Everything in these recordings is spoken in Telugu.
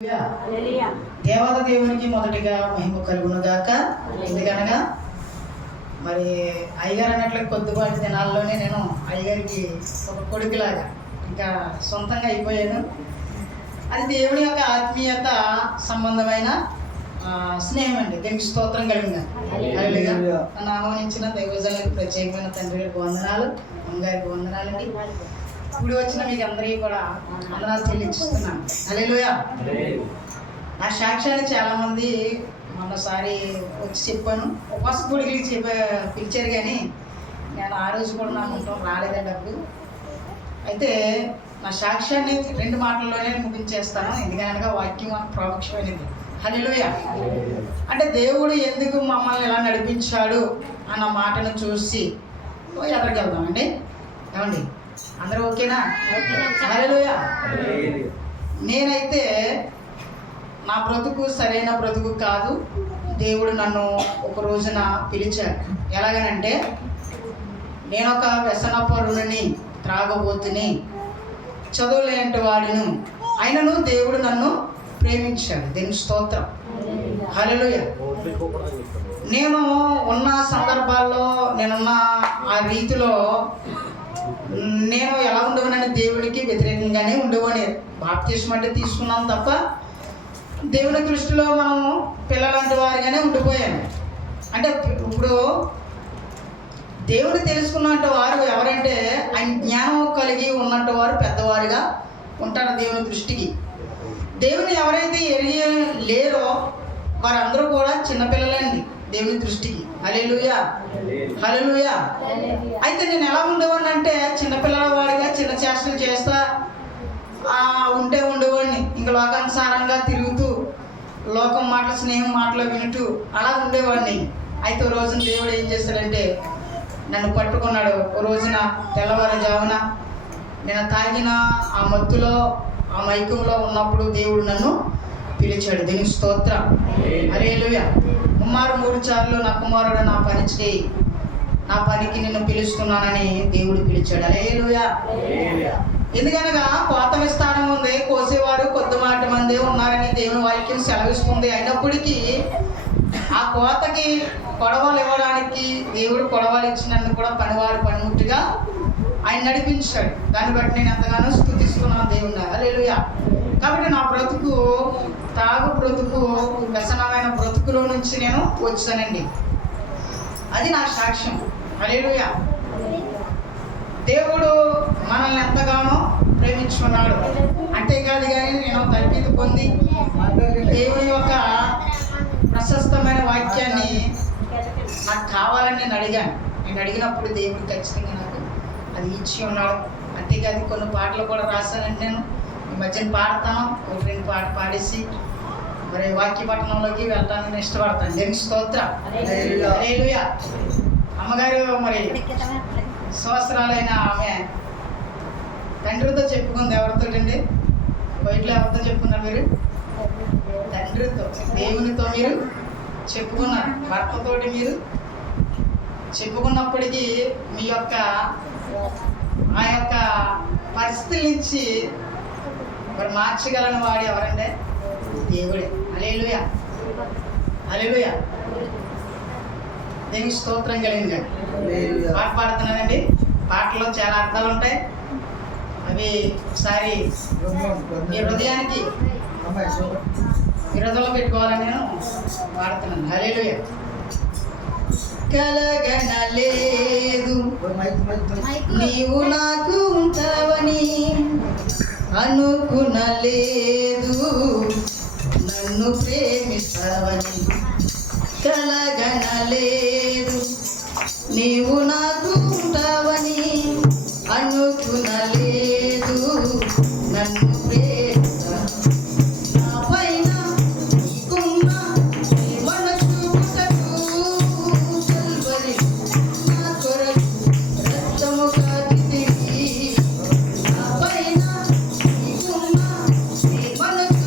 దేవత దేవునికి మొదటిగా మహిమ కలుగును గాక. ఎందుకనగా మరి అయ్యగారు అన్నట్లు కొద్దిపాటి దినాల్లోనే నేను అయ్యగారికి ఒక కొడుకులాగా ఇంకా సొంతంగా అయిపోయాను. అది దేవుని యొక్క ఆత్మీయత సంబంధమైన స్నేహం అండి. దీనికి స్తోత్రం కలిగిన నన్ను ఆహ్వానించిన దైవజనులకు ప్రత్యేకమైన తండ్రి గారికి వందనాలు, అమ్మగారికి వందనాలండి. ఇప్పుడు వచ్చిన మీకు అందరికీ కూడా వందనాలు చెల్లించుతున్నాను. హల్లెలూయా. నా సాక్ష్యాన్ని చాలామంది మొన్నసారి వచ్చి చెప్పాను, ఉపవాస పొడికి పిలిచారు, కానీ నేను ఆ రోజు కూడా నా ముందు రాలేదండి అప్పుడు. అయితే నా సాక్ష్యాన్ని 2 మాటల్లోనే ముగించేస్తాను, ఎందుకనగా వాక్యం ప్రాముఖ్యమైనది. హల్లెలూయా. అంటే దేవుడు ఎందుకు మమ్మల్ని ఇలా నడిపించాడు అన్న మాటను చూసి ఎక్కడికి వెళ్దామండి. ఏమండి, అందరూ ఓకేనా? హల్లెలూయా. నేనైతే నా బ్రతుకు సరైన బ్రతుకు కాదు. దేవుడు నన్ను ఒక రోజున పిలిచాడు. ఎలాగనంటే, నేను ఒక వ్యసనపరుని, త్రాగబోతుని, చదువులేంటి వాడిను, అయినను దేవుడు నన్ను ప్రేమించాడు. దీని స్తోత్రం. హల్లెలూయా. నేను ఉన్న సందర్భాల్లో, నేనున్న ఆ రీతిలో నేను ఎలా ఉండవనని దేవుడికి వ్యతిరేకంగానే ఉండవని బాప్తిస్మం అంటే తీసుకున్నాను తప్ప దేవుని దృష్టిలో మనం పిల్లలంటి వారిగానే ఉండిపోయాను. అంటే ఇప్పుడు దేవుని తెలుసుకున్నట్టు వారు ఎవరంటే ఆయన జ్ఞానం కలిగి ఉన్నట్టు వారు పెద్దవారుగా ఉంటారు దేవుని దృష్టికి. దేవుని ఎవరైతే ఎరిగి లేరో వారందరూ కూడా చిన్నపిల్లలండి దేవుని దృష్టికి. హల్లెలూయా. హల్లెలూయా. అయితే నేను ఎలా ఉండేవాడిని అంటే చిన్నపిల్లల వాడిగా చిన్న చేష్టలు చేస్తా ఉండేవాడిని. ఇంకా లోకానుసారంగా తిరుగుతూ లోకం మాటలు, స్నేహం మాటలు వింటూ అలా ఉండేవాడిని. అయితే ఓ రోజున దేవుడు ఏం చేశాడంటే నన్ను పట్టుకున్నాడు. ఓ రోజున తెల్లవారుజామున నేను తాగిన ఆ మత్తులో, ఆ మైకంలో ఉన్నప్పుడు దేవుడు నన్ను పిలిచాడు. దీనికి స్తోత్రం. హల్లెలూయా. 3 సార్లు నా కుమారుడు నా పని చేయి, నా పనికి నిన్ను పిలుస్తున్నానని దేవుడు పిలిచాడు. హల్లెలూయా. ఎందుకనగా కోత విస్తారం ఉంది, కోసేవారు కొద్దిపాటి మంది ఉన్నారని దేవుని వాక్యం సెలవిస్తుంది. అయినప్పటికీ ఆ కోతకి కొడవలు ఇవ్వడానికి దేవుడు కొడవలు ఇచ్చినందుకు కూడా పనివారు పనిముట్టుగా ఆయన నడిపించాడు. దాన్ని బట్టి నేను ఎంతగానో స్తుతిస్తున్నాను దేవుని. హల్లెలూయా. కాబట్టి నా బ్రతుకు తాగు బ్రతుకు, వ్యసనమైన బ్రతుకులో నుంచి నేను వచ్చానండి. అది నా సాక్ష్యం. హల్లెలూయా. దేవుడు మనల్ని ఎంతగానో ప్రేమించుకున్నాడు. అంతేకాదు కానీ నేను తరబితి పొంది దేవుని యొక్క ప్రశస్తమైన వాక్యాన్ని నాకు కావాలని నేను అడిగాను. నేను అడిగినప్పుడు దేవుడు ఖచ్చితంగా నాకు అది ఇచ్చి ఉన్నాడు. అంతేకాదు కొన్ని పాటలు కూడా రాశానండి. నేను ఈ మధ్యన పాడతాను, ఒక 2 పాట పాడేసి మరి వాక్య పట్టణంలోకి వెళ్ళడానికి ఇష్టపడతాను. దేవుని స్తోత్రం. హల్లెలూయా. అమ్మగారు మరి సంవత్సరాలైన ఆమె తండ్రితో చెప్పుకుంది. ఎవరితో అండి? బయటలో ఎవరితో చెప్పుకున్నారు మీరు? తండ్రితో, దేవునితో మీరు చెప్పుకున్నారు. భర్తతోటి మీరు చెప్పుకున్నప్పటికీ మీ యొక్క ఆ యొక్క పరిస్థితుల నుంచి మరి మార్చగలని వాడు ఎవరంటే దేవుడే. హల్లెలూయా. హల్లెలూయా. దేవుని స్తోత్రం కలిగింది. పాట పాడుతున్నానండి. పాటలో చాలా అర్థాలు ఉంటాయి. అవి ఒకసారి మీ హృదయానికి హృదయంలో పెట్టుకోవాలని నేను పాడుతున్నాను. హల్లెలూయా. కలగనలేదు నీవు నాకు ఉంటావని, అనుకునలేదు నన్ను ప్రేమిస్తావని. కలగనలేదు నీవు నాకు ఉంటావని, అనుకునలేదు నన్ను ప్రేమిస్తా. నా పైన నీకున్న నీ మనసు పుటకు కల్వరి నా కొరకు రక్తము కాచితివి. నా పైన నీకున్న నీ మనసు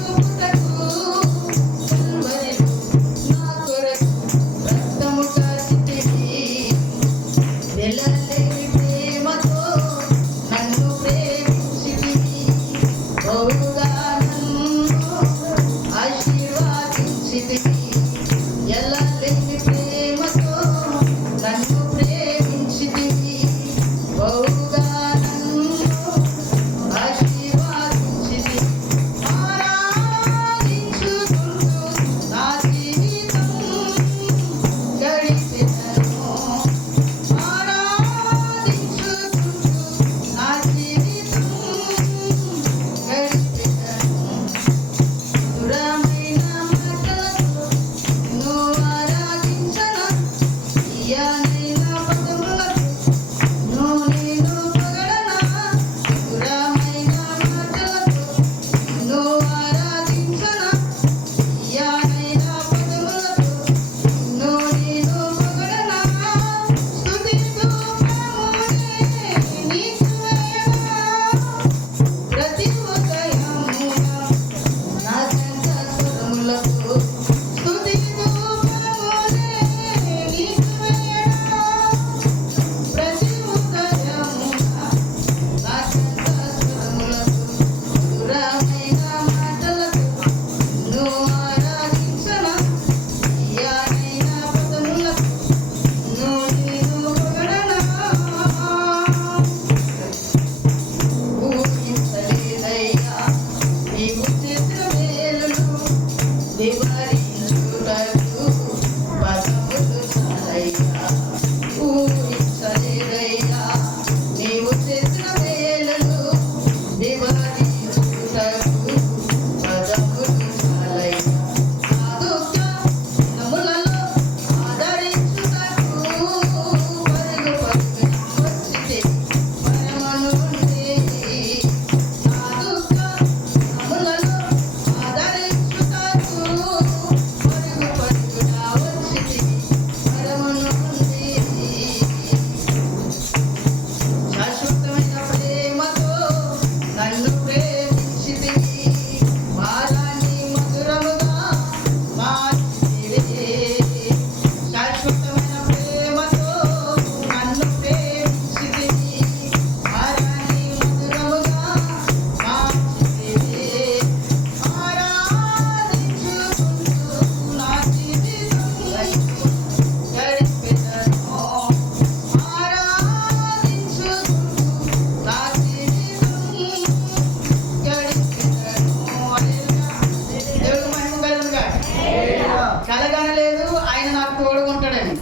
కలగనలేదు ఆయన నాకు తోడుగా ఉంటాడని.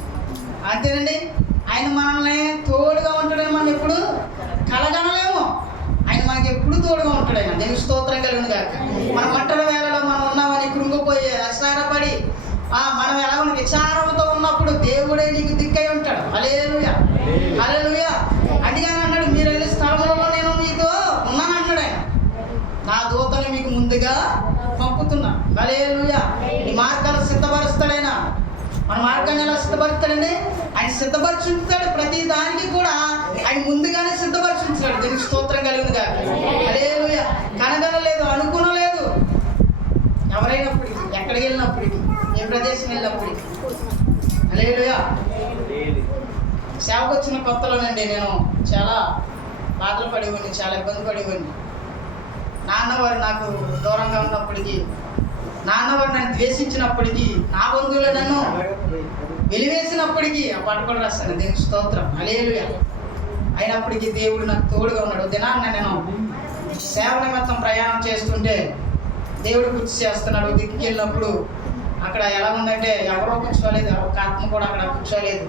అంతేనండి. ఆయన మనల్ని తోడుగా ఉంటాడని మనం ఎప్పుడు కలగనలేము. ఆయన మనకి ఎప్పుడు తోడుగా ఉంటాడు. ఆయన దేవుని స్తోత్రం కలిగిన కాక. మన మంటల వేళలో మనం ఉన్నామని కృంగిపోయి అసహారపడి మనం ఎలా ఉన్న విచారంతో ఉన్నప్పుడు దేవుడే నీకు దిక్కై ఉంటాడు. హల్లెలూయా, హల్లెలూయా. అందుకని అన్నాడు, మీరు వెళ్ళే స్థలంలో నేను మీతో ఉన్నాను అన్నాడు. ఆయన నా దూతని మీకు ముందుగా పంపుతున్నా. హల్లెలూయా. ఈ మార్గాలు సిద్ధపరుస్తాడైనా. మన మార్గాన్ని ఎలా సిద్ధపరుస్తాడండి? ఆయన సిద్ధపరుచుంటాడు. ప్రతి దానికి కూడా ఆయన ముందుగానే సిద్ధపరుచుంటాడు. దీనికి స్తోత్రం కలిగింది కాక. హల్లెలూయా. కనగనలేదు, అనుకునలేదు. ఎవరైనప్పటికీ, ఎక్కడికి వెళ్ళినప్పటికీ, ఏ ప్రదేశం వెళ్ళినప్పటికీ. హల్లెలూయా. సేవకు వచ్చిన కొత్తలోనండి నేను చాలా బాధలు పడేవాడిని, చాలా ఇబ్బంది పడేవాడిని. నాన్నవారు నాకు దూరంగా ఉన్నప్పటికీ, నాన్నవారు నన్ను ద్వేషించినప్పటికీ, నా బంధువులు నన్ను వెలివేసినప్పటికీ ఆ పాట కూడా రాస్తాను. దేవుని స్తోత్రం. హల్లెలూయా. అయినప్పటికీ దేవుడు నాకు తోడుగా ఉన్నాడు. దినాన్న నేను సేవ నిమిత్తం ప్రయాణం చేస్తుంటే దేవుడు గుర్తు చేస్తున్నాడు. దిక్కి వెళ్ళినప్పుడు అక్కడ ఎలా ఉందంటే ఎవరో కూర్చోలేదు, ఒక ఆత్మ కూడా అక్కడ కూర్చోలేదు.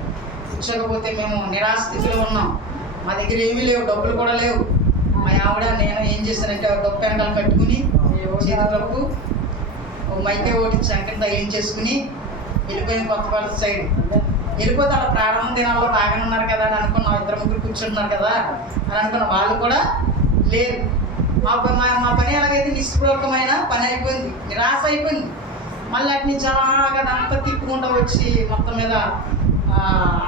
కూర్చోకపోతే మేము నిరాశ స్థితిలో ఉన్నాం. మా దగ్గర ఏమీ లేవు, డబ్బులు కూడా లేవు. మా ఆవిడ నేను ఏం చేశానంటే డబ్బు వెనకాల కట్టుకుని చేతులకు ఒక మైకే ఒకటి చంకని తగిలించేసుకుని వెళ్ళిపోయిన కొత్తపల్లి సైడ్. వెళ్ళిపోతే అలా ప్రారంభం దినాల్లో బాగానే ఉన్నారు కదా అని అనుకున్నాం. 2-3 కూర్చుంటున్నారు కదా అని అనుకున్నాం. వాళ్ళు కూడా లేరు. మా పని ఎలాగైతే నిష్పూర్వకమైన పని అయిపోయింది, నిరాశ అయిపోయింది. మళ్ళీ అటు నుంచి అలాగా అంతా తిప్పుకుంటూ వచ్చి మొత్తం మీద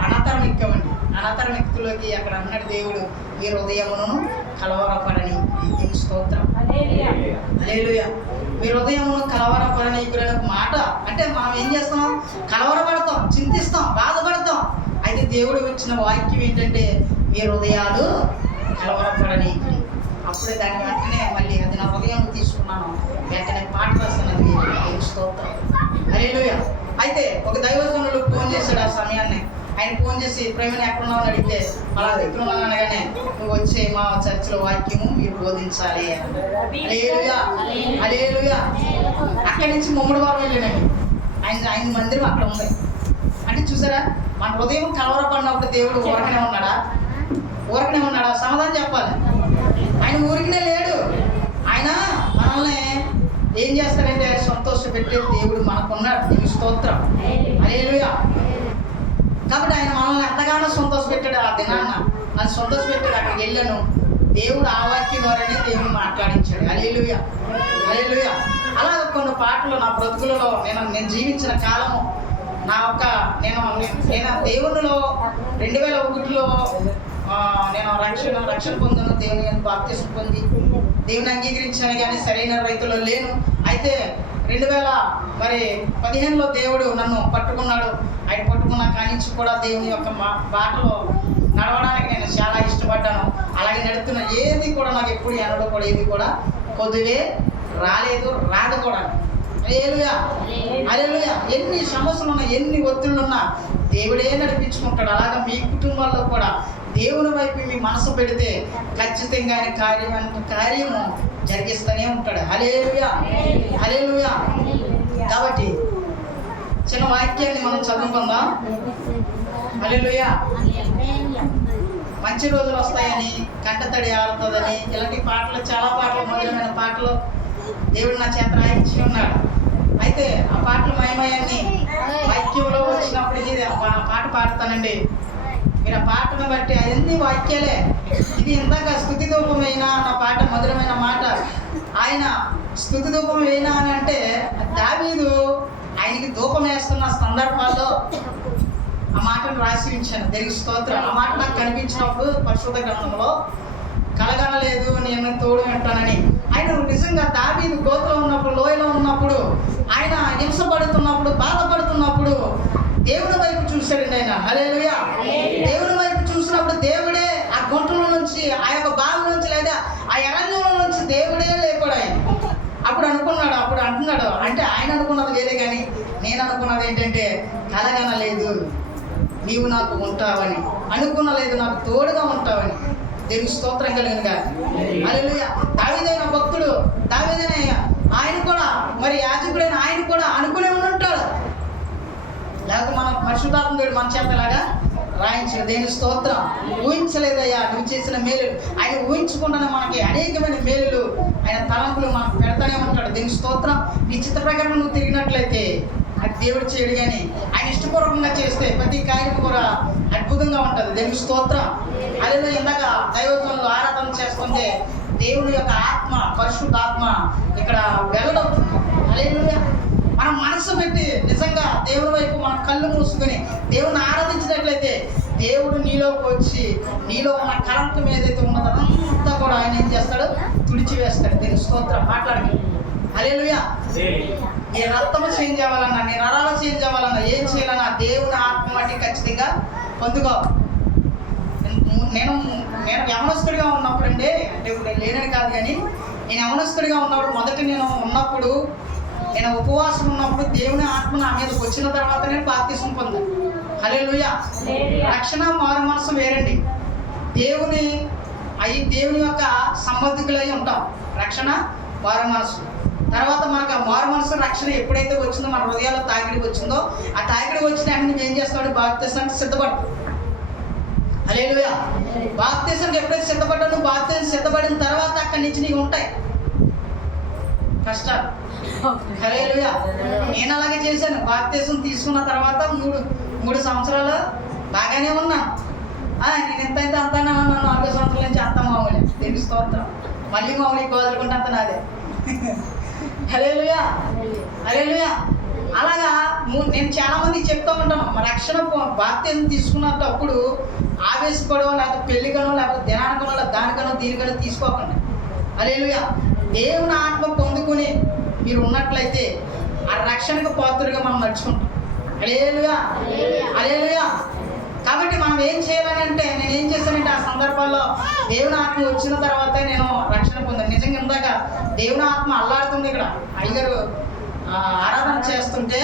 అనాథరం ఎక్కామండి. అనాథరం ఎక్కులోకి అక్కడ అన్నాడు దేవుడు, ఈ హృదయమును కలవరపడని. దేవుని స్తోత్రం. హల్లెలూయా. మీ హృదయమును కలవరపడని మాట అంటే మనం ఏం చేస్తాం? కలవరపడతాం, చింతిస్తాం, బాధపడతాం. అయితే దేవుడు ఇచ్చిన వాక్యం ఏంటంటే మీ హృదయాలు కలవరపడని. అప్పుడే దాని వెంటనే మళ్ళీ అది నా హృదయం తీసుకున్నాను. వెంటనే పాట రాస్తున్నది. దేవుని స్తోత్రం. హల్లెలూయా. అయితే ఒక దైవజనుడు ఫోన్ చేశాడు. ఆ సమయాన్ని ఆయన ఫోన్ చేసి, ప్రేమని ఎక్కడున్నావు అని అడిగితే అలా దగ్గర ఉన్నాను అనగానే, నువ్వు వచ్చే మా చర్చిలో వాక్యము మీరు బోధించాలి. హల్లెలూయా, హల్లెలూయా. అక్కడి నుంచి ముమ్మడివారం వెళ్ళానండి. ఆయన మందిరం అక్కడ ఉంది. అంటే చూసారా, మన హృదయం కలవరపడినప్పుడు దేవుడు ఊరకనే ఉన్నాడా? ఊరకనే ఉన్నాడా? సమాధానం చెప్పాలి. ఆయన ఊరికనే లేడు. ఆయన మనల్ని ఏం చేస్తాడంటే సంతోషపెట్టే దేవుడు మనకున్నాడు. దేవుని స్తోత్రం. హల్లెలూయా. కాబట్టి ఆయన మనల్ని ఎంతగానో సంతోషపెట్టాడు. ఆ దినాన్న నన్ను సంతోషపెట్టాడు. అక్కడికి వెళ్ళాను. దేవుడు ఆ వాక్యం ద్వారానే దేవుడు మాట్లాడించాడు. హల్లెలూయా, హల్లెలూయా. అలా కొన్ని పాటలు నా బ్రతుకులలో నేను జీవించిన కాలము నేను దేవునిలో 2001లో నేను రక్షణ పొందాను. దేవుని బాప్తిసం పొంది దేవుని అంగీకరించాను, కానీ సరైన రైతులో లేను. అయితే 2015లో దేవుడు నన్ను పట్టుకున్నాడు. ఆయన పట్టుకున్న కానించి కూడా దేవుని యొక్క బాటలో నడవడానికి నేను చాలా ఇష్టపడ్డాను. అలాగే నడుస్తున్న ఏది కూడా నాకు ఎప్పుడు ఎన్నడూ కూడా ఏది కూడా కొద్దివే రాలేదు, రాదు కూడా. హల్లెలూయా, హల్లెలూయా. ఎన్ని సమస్యలు ఉన్నా, ఎన్ని ఒత్తిళ్ళున్నా దేవుడే నడిపించుకుంటాడు. అలాగే మీ కుటుంబాల్లో కూడా దేవుని వైపు మీ మనసు పెడితే ఖచ్చితంగా ఆయన కార్యము జరిగిస్తూనే ఉంటాడు. హల్లెలూయా, హల్లెలూయా. కాబట్టి చిన్న వాక్యాన్ని మనం చదువుకుందాం. హల్లెలూయా. మంచి రోజులు వస్తాయని, కంటతడి ఆడుతుందని, ఇలాంటి పాటలు, చాలా పాటలు, మధురమైన పాటలు దేవుడు నా చేత రాయించి ఉన్నాడు. అయితే ఆ పాటలు మయమయాన్ని వాక్యంలో వచ్చినప్పటికీ ఆ పాట పాడతానండి. మీరు ఆ పాటను బట్టి అన్ని వాక్యాలే. ఇది ఇందాక స్తుతి ధూపమైన నా పాట, మధురమైన మాట. ఆయన స్తుతి ధూపం వేయినా అని అంటే దావీదు ఆయనకి ధూపం వేస్తున్న సందర్భాల్లో ఆ మాటను రాసి ఉంచాను. దేవుని స్తోత్రం. ఆ మాట నాకు కనిపించినప్పుడు పరిశుద్ధ గ్రంథంలో కలగనలేదు, నేను తోడు ఉంటానని. ఆయన నిజంగా దావీదు గోతులో ఉన్నప్పుడు, లోయలో ఉన్నప్పుడు, ఆయన హింసపడుతున్నప్పుడు, బాధపడుతున్నప్పుడు దేవుని వైపు చూశాడండి ఆయన. హల్లెలూయా. దేవుని వైపు చూసినప్పుడు దేవుడే ఆ గుంటలో నుంచి, ఆ యొక్క బావి నుంచి, లేదా ఆ ఎరంగంలో నుంచి దేవుడే లేపాడు ఆయన. అప్పుడు అంటున్నాడు అంటే ఆయన అనుకున్నది వేరే, కానీ నేను అనుకున్నది ఏంటంటే కలగనలేదు నీవు నాకు ఉంటావని, అనుకునలేదు నాకు తోడుగా ఉంటావని. దేవుని స్తోత్రం కలిగినగా. హల్లెలూయా. దావీదైన భక్తుడు, దావీదైన ఆయన కూడా, మరి యాజకుడైన ఆయన కూడా అనుకునే ఉంటాడు. పరిశుద్ధాత్ముడు మన చేత ఇలాగా రాయించాడు. దేవుని స్తోత్రం. ఊహించలేదయ్యా నువ్వు చేసిన మేలు. ఆయన ఊహించకుండానే మనకి అనేకమైన మేలులు ఆయన తలంపులు మనకు పెడతానే ఉంటాడు. దేవుని స్తోత్రం. నీ చిత్త ప్రకారం నువ్వు తిరిగినట్లయితే అది దేవుడు చేయడు, కానీ ఆయన ఇష్టపూర్వకంగా చేస్తే ప్రతి కార్యం కూడా అద్భుతంగా ఉంటుంది. దేవుని స్తోత్రం. అదే ఇందాక దైవత్వంలో ఆరాధన చేస్తుంటే దేవుని యొక్క ఆత్మ, పరిశుద్ధాత్మ ఇక్కడ వెల్లడవుతుంది. హల్లెలూయా. మనం మనసు పెట్టి నిజంగా దేవుని వైపు మన కళ్ళు మూసుకొని దేవుని ఆరాధించినట్లయితే దేవుడు నీలోకి వచ్చి నీలో ఉన్న కరెంట్ ఏదైతే ఉన్నదో అంతా కూడా ఆయన ఏం చేస్తాడు? తుడిచివేస్తాడు. దేవుని స్తోత్రం. మాట్లాడగలి. హల్లెలూయా. నీ రక్తము చేంజ్ అవ్వాలన్నా, నీ నరాలు చేంజ్ అవ్వాలన్నా, ఏం చేయాలన్నా దేవుని ఆత్మ బట్టి ఖచ్చితంగా పొందుకో. నేను యవనస్తుడిగా ఉన్నప్పుడు అండి, అంటే ఇప్పుడు లేనని కాదు, కానీ నేను యవనస్తుడిగా ఉన్నప్పుడు మొదట నేను ఉపవాసం ఉన్నప్పుడు దేవుని ఆత్మ నా మీదకి వచ్చిన తర్వాత నేను బాప్తిసం పొందాను. హల్లెలూయా. రక్షణ మారు మనసు వేరండి. దేవుని యొక్క సంబంధికులై ఉంటాం. రక్షణ మారు మనసు. తర్వాత మనకు ఆ మారు మనసు రక్షణ ఎప్పుడైతే వచ్చిందో, మన హృదయాల్లో తాకిడి వచ్చిందో, ఆ తాకిడి వచ్చిన నువ్వు ఏం చేస్తావు? బాప్తిసానికి సిద్ధపడతావు. హల్లెలూయా. బాప్తిసానికి ఎప్పుడైతే సిద్ధపడ్డావు, నువ్వు బాప్తిసం సిద్ధపడిన తర్వాత అక్కడి నుంచి నీకు ఉంటాయి కష్టాలు. హల్లెలూయా. నేను అలాగే చేశాను. బాప్తిసం తీసుకున్న తర్వాత మూడు సంవత్సరాలు బాగానే ఉన్నాను. నేను ఎంతైతే అంతానే ఉన్నాను. 4 సంవత్సరాల నుంచి అంత మామూలే. దేవుని స్తోత్రం. మళ్ళీ మామూలు కోదులుకుంటే అంత నాదే. హల్లెలూయా. హల్లెలూయా. అలాగా నేను చాలా మందికి చెప్తూ ఉంటాను, రక్షణ బాప్తిసం తీసుకున్నప్పుడు ఆవేశపడో, లేకపోతే పెళ్లికనో, లేకపోతే దినానికనో, లేకపోతే దానికనో దీనికనో తీసుకోకండి. హల్లెలూయా. దేవుని ఆత్మ పొందుకుని మీరు ఉన్నట్లయితే ఆ రక్షణకు పాత్రగా మనం నడుచుకుంటాం. హల్లెలూయా. హల్లెలూయా. కాబట్టి మనం ఏం చేయాలని అంటే, నేను ఏం చేశానంటే ఆ సందర్భాల్లో దేవుని ఆత్మ వచ్చిన తర్వాతే నేను రక్షణ పొందాను. నిజంగా ఇందాక దేవుని ఆత్మ అల్లాడుతుంది. ఇక్కడ అయ్యగారు ఆరాధన చేస్తుంటే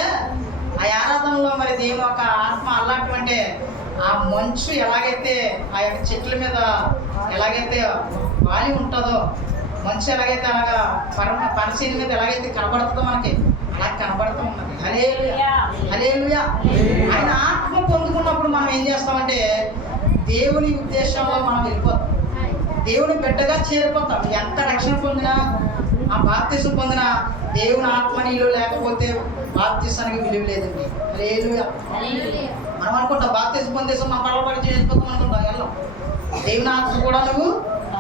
ఆ ఆరాధనలో మరి దేవుని యొక్క ఆత్మ అల్లాడటం అంటే ఆ మంచు ఎలాగైతే ఆ యొక్క చెట్ల మీద ఎలాగైతే వాలి ఉంటుందో, మంచు ఎలాగైతే అలాగా పరసీని మీద ఎలాగైతే కనబడుతుందో మనకి అలా కనబడుతూ ఉన్నది. హల్లెలూయా. హల్లెలూయా. ఆయన ఆత్మ పొందుకున్నప్పుడు మనం ఏం చేస్తామంటే దేవుని ఉద్దేశంలో మనం వెళ్ళిపోతాం. దేవుని బిడ్డగా చేరిపోతాం. ఎంత రక్షణ పొందినా, ఆ బాప్తిసం పొందినా దేవుని ఆత్మ నీలో లేకపోతే బాప్తిసానికి విలువ లేదండి. హల్లెలూయా. మనం అనుకుంటాం బాప్తిసం పొందేసాం మన పరలోకానికి చేరిపోతాం అనుకుంటాం. వెళ్ళం. దేవుని ఆత్మ కూడా నువ్వు